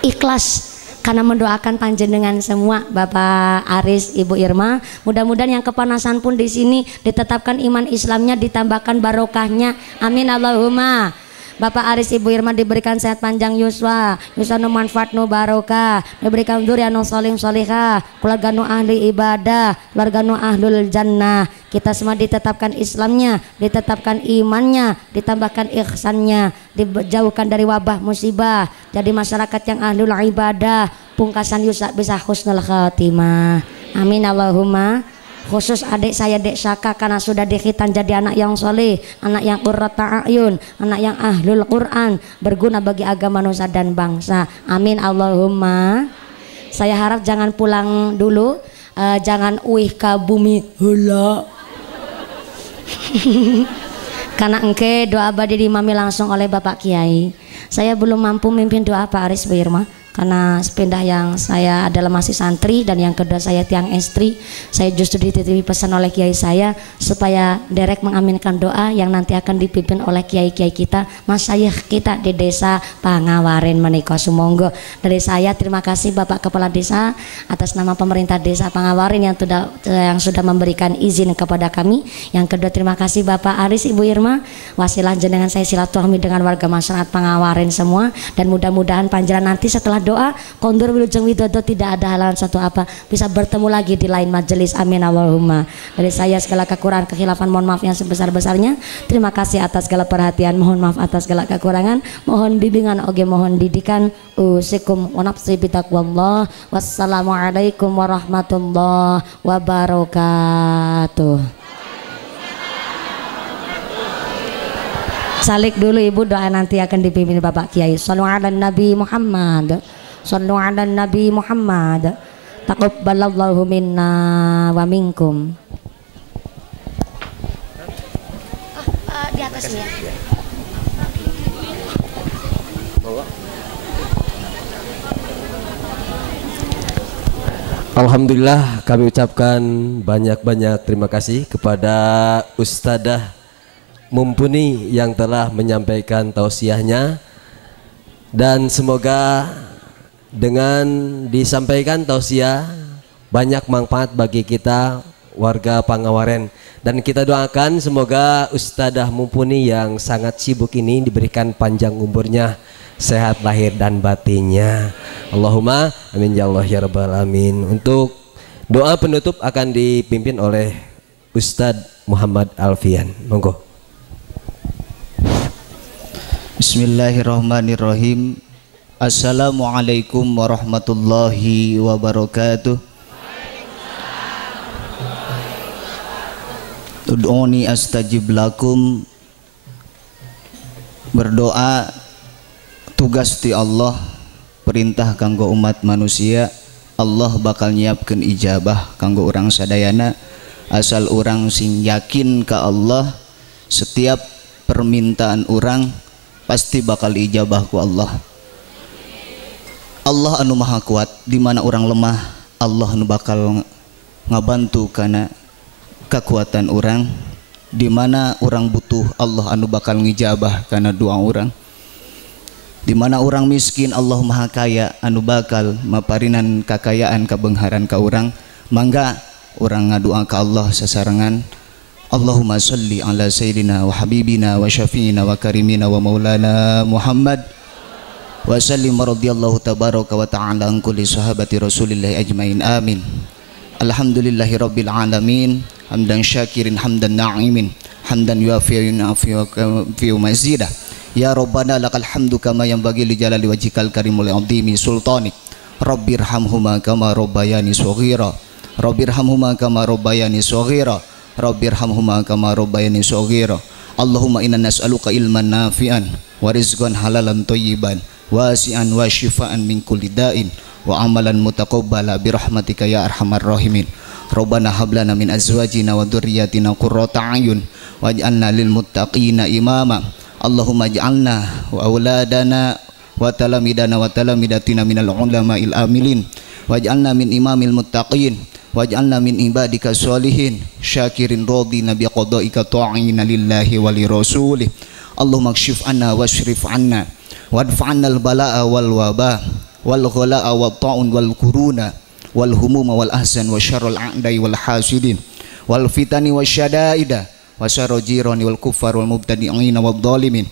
Ikhlas. Karena mendoakan panjenengan semua Bapak Aris, Ibu Irma, mudah-mudahan yang kepanasan pun di sini ditetapkan iman Islamnya, ditambahkan barokahnya. Amin Allahumma. Bapak Aris, Ibu Irma diberikan sehat panjang yuswa nu manfaat nu barokah, diberikan dzurriyyah nu sholih sholihah, keluarga nu ahli ibadah, keluarga nu ahlul jannah. Kita semua ditetapkan Islamnya, ditetapkan imannya, ditambahkan ihsannya, dijauhkan dari wabah musibah, jadi masyarakat yang ahlul ibadah, pungkasan yusa bisa husnul khatimah. Amin Allahumma. Khusus adik saya Dek Saka, karena sudah dikhitan jadi anak yang soleh, anak yang qurrata a'yun, anak yang ahlul Quran, berguna bagi agama nusa dan bangsa. Amin Allahumma. Saya harap jangan pulang dulu, jangan uih ke bumi hula. Karena engke doa badi diimami langsung oleh Bapak Kiai. Saya belum mampu mimpin doa Pak Aris Bu Irma, karena sepindah yang saya adalah masih santri dan yang kedua saya tiang istri. Saya justru dititipi pesan oleh kiai saya supaya derek mengaminkan doa yang nanti akan dipimpin oleh kiai-kiai kita, masyayikh kita di desa Pangawarin menika. Sumangga dari saya terima kasih Bapak Kepala Desa atas nama pemerintah desa Pangawarin yang sudah memberikan izin kepada kami. Yang kedua terima kasih Bapak Aris Ibu Irma, wasilah jenengan saya silaturahmi dengan warga masyarakat Pangawarin semua, dan mudah-mudahan panjenengan nanti setelah doa kondur wilujeng widodo tidak ada halangan satu apa, bisa bertemu lagi di lain majelis. Amin Allahumma. Dari saya segala kekurangan kekhilafan mohon maaf yang sebesar-besarnya. Terima kasih atas segala perhatian, mohon maaf atas segala kekurangan, mohon bimbingan oge mohon didikan. Usikum wa nafsi bitaqwallah. Wassalamualaikum warahmatullahi wabarakatuh. Salik dulu Ibu, doa nanti akan dipimpin Bapak Kiai. Shallu ala Nabi Muhammad. Shallu ala Nabi Muhammad. Taqabbalallahu minna wa minkum. Di atasnya. Alhamdulillah, kami ucapkan banyak-banyak terima kasih kepada Ustadzah Mumpuni yang telah menyampaikan tausiahnya, dan semoga dengan disampaikan tausiah banyak manfaat bagi kita warga Pangawarin, dan kita doakan semoga Ustadzah Mumpuni yang sangat sibuk ini diberikan panjang umurnya, sehat lahir dan batinnya. Allahumma amin ya Allah ya rabbal alamin. Untuk doa penutup akan dipimpin oleh Ustadz Muhammad Alfian. Monggo. Bismillahirrahmanirrahim. Assalamualaikum warahmatullahi wabarakatuh. Ud'uni astajib lakum. Berdoa tugas ti Allah, perintah kanggo umat manusia. Allah bakal nyiapkeun ijabah kanggo urang sadayana asal urang sing yakin ka Allah. Setiap permintaan urang pasti bakal ijabah ku Allah. Allah anu maha kuat, di mana orang lemah Allah anu bakal ngabantu karena kekuatan orang. Di mana orang butuh Allah anu bakal ngijabah karena doa orang. Di mana orang miskin Allah maha kaya anu bakal maparinan kakayaan kabengharan ka orang. Mangga orang ngadoa ka Allah sasarangan. Allahumma salli ala sayyidina wa habibina wa syafi'ina wa karimina wa maulana Muhammad wa sallim radhiyallahu tabaraka wa ta'ala an kulli sahabati Rasulillah ajmain. Amin. Alhamdulillahi rabbil alamin, hamdan syakirin hamdan na'imin, hamdan yuafi'u nafi'u mazidah. Ya Rabbana lakal hamdu kama yanbaghi li jalali wajhikal karimul azimi sultanik. Rabbirhamhuma kama rabbayani shaghira. Rabbirhamhuma kama rabbayani shaghira. Rabbirhamhuma kama rabbayani shaghira. Allahumma inna nas'aluka ilman nafi'an wa rizqan halalan thayyiban wasi'an wa shifaan min kulli da'in wa amalan mutaqabbala bi rahmatika ya arhamar rahimin. Rabbana hab lana min azwajina wa dhurriyyatina qurrata a'yun waj'alna lil muttaqina imama. Allahumma ij'alna wa auladana wa talamidana wa talamidatina minal ulama'il amilin waj'alna min imamil muttaqin waj'alna min ibadika sholihin syakirin radina bi qadaika ta'ina lillahi wa li rasulih. Allahumma kshif anna washrif anna wadfa'anna al bala'a wal waba wal ghala'a wat ta'un wal kuruna wal humuma wal ahzan wa syarrul a'dai wal hasidin wal fitani wasyadaida wa syarrul jirani wal kuffar wal mubtadi'ina wad dhalimin.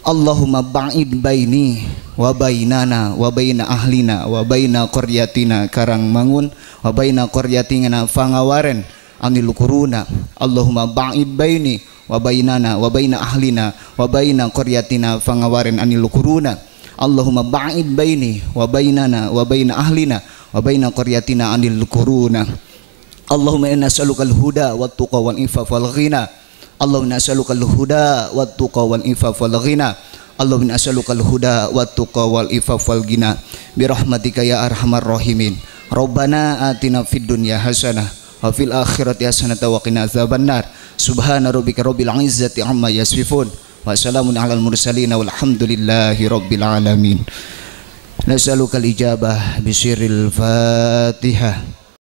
Allahumma ba'id baini wa bainana wa baina ahlina wa baina qaryatina Karangmangun wa baina qaryatina Pangawarin anil kuruna. Allahumma ba'id baini wa bainana wa baina ahlina wa baina qaryatina Pangawarin anil kuruna. Allahumma ba'id baini wa bainana wa baina ahlina wa baina qaryatina anil kuruna. Allahumma inna nas'alukal huda wat tuqa wal ifaf wal ghina. Allahumma nas'alukal huda wat tuqa wal ifaf wal ghina. Allahumma nas'alukal huda wat tuqa wal ifaf wal ghina bi rahmatika ya arhamar rahimin. Rabbana atina fid dunya hasanah wa fil akhirati hasanah wa qina azabannar. Subhana rabbika rabbil izzati amma yasifun wa salamun alal mursalin walhamdulillahi rabbil alamin. Nas'alukal ijabah bisirril Fatihah.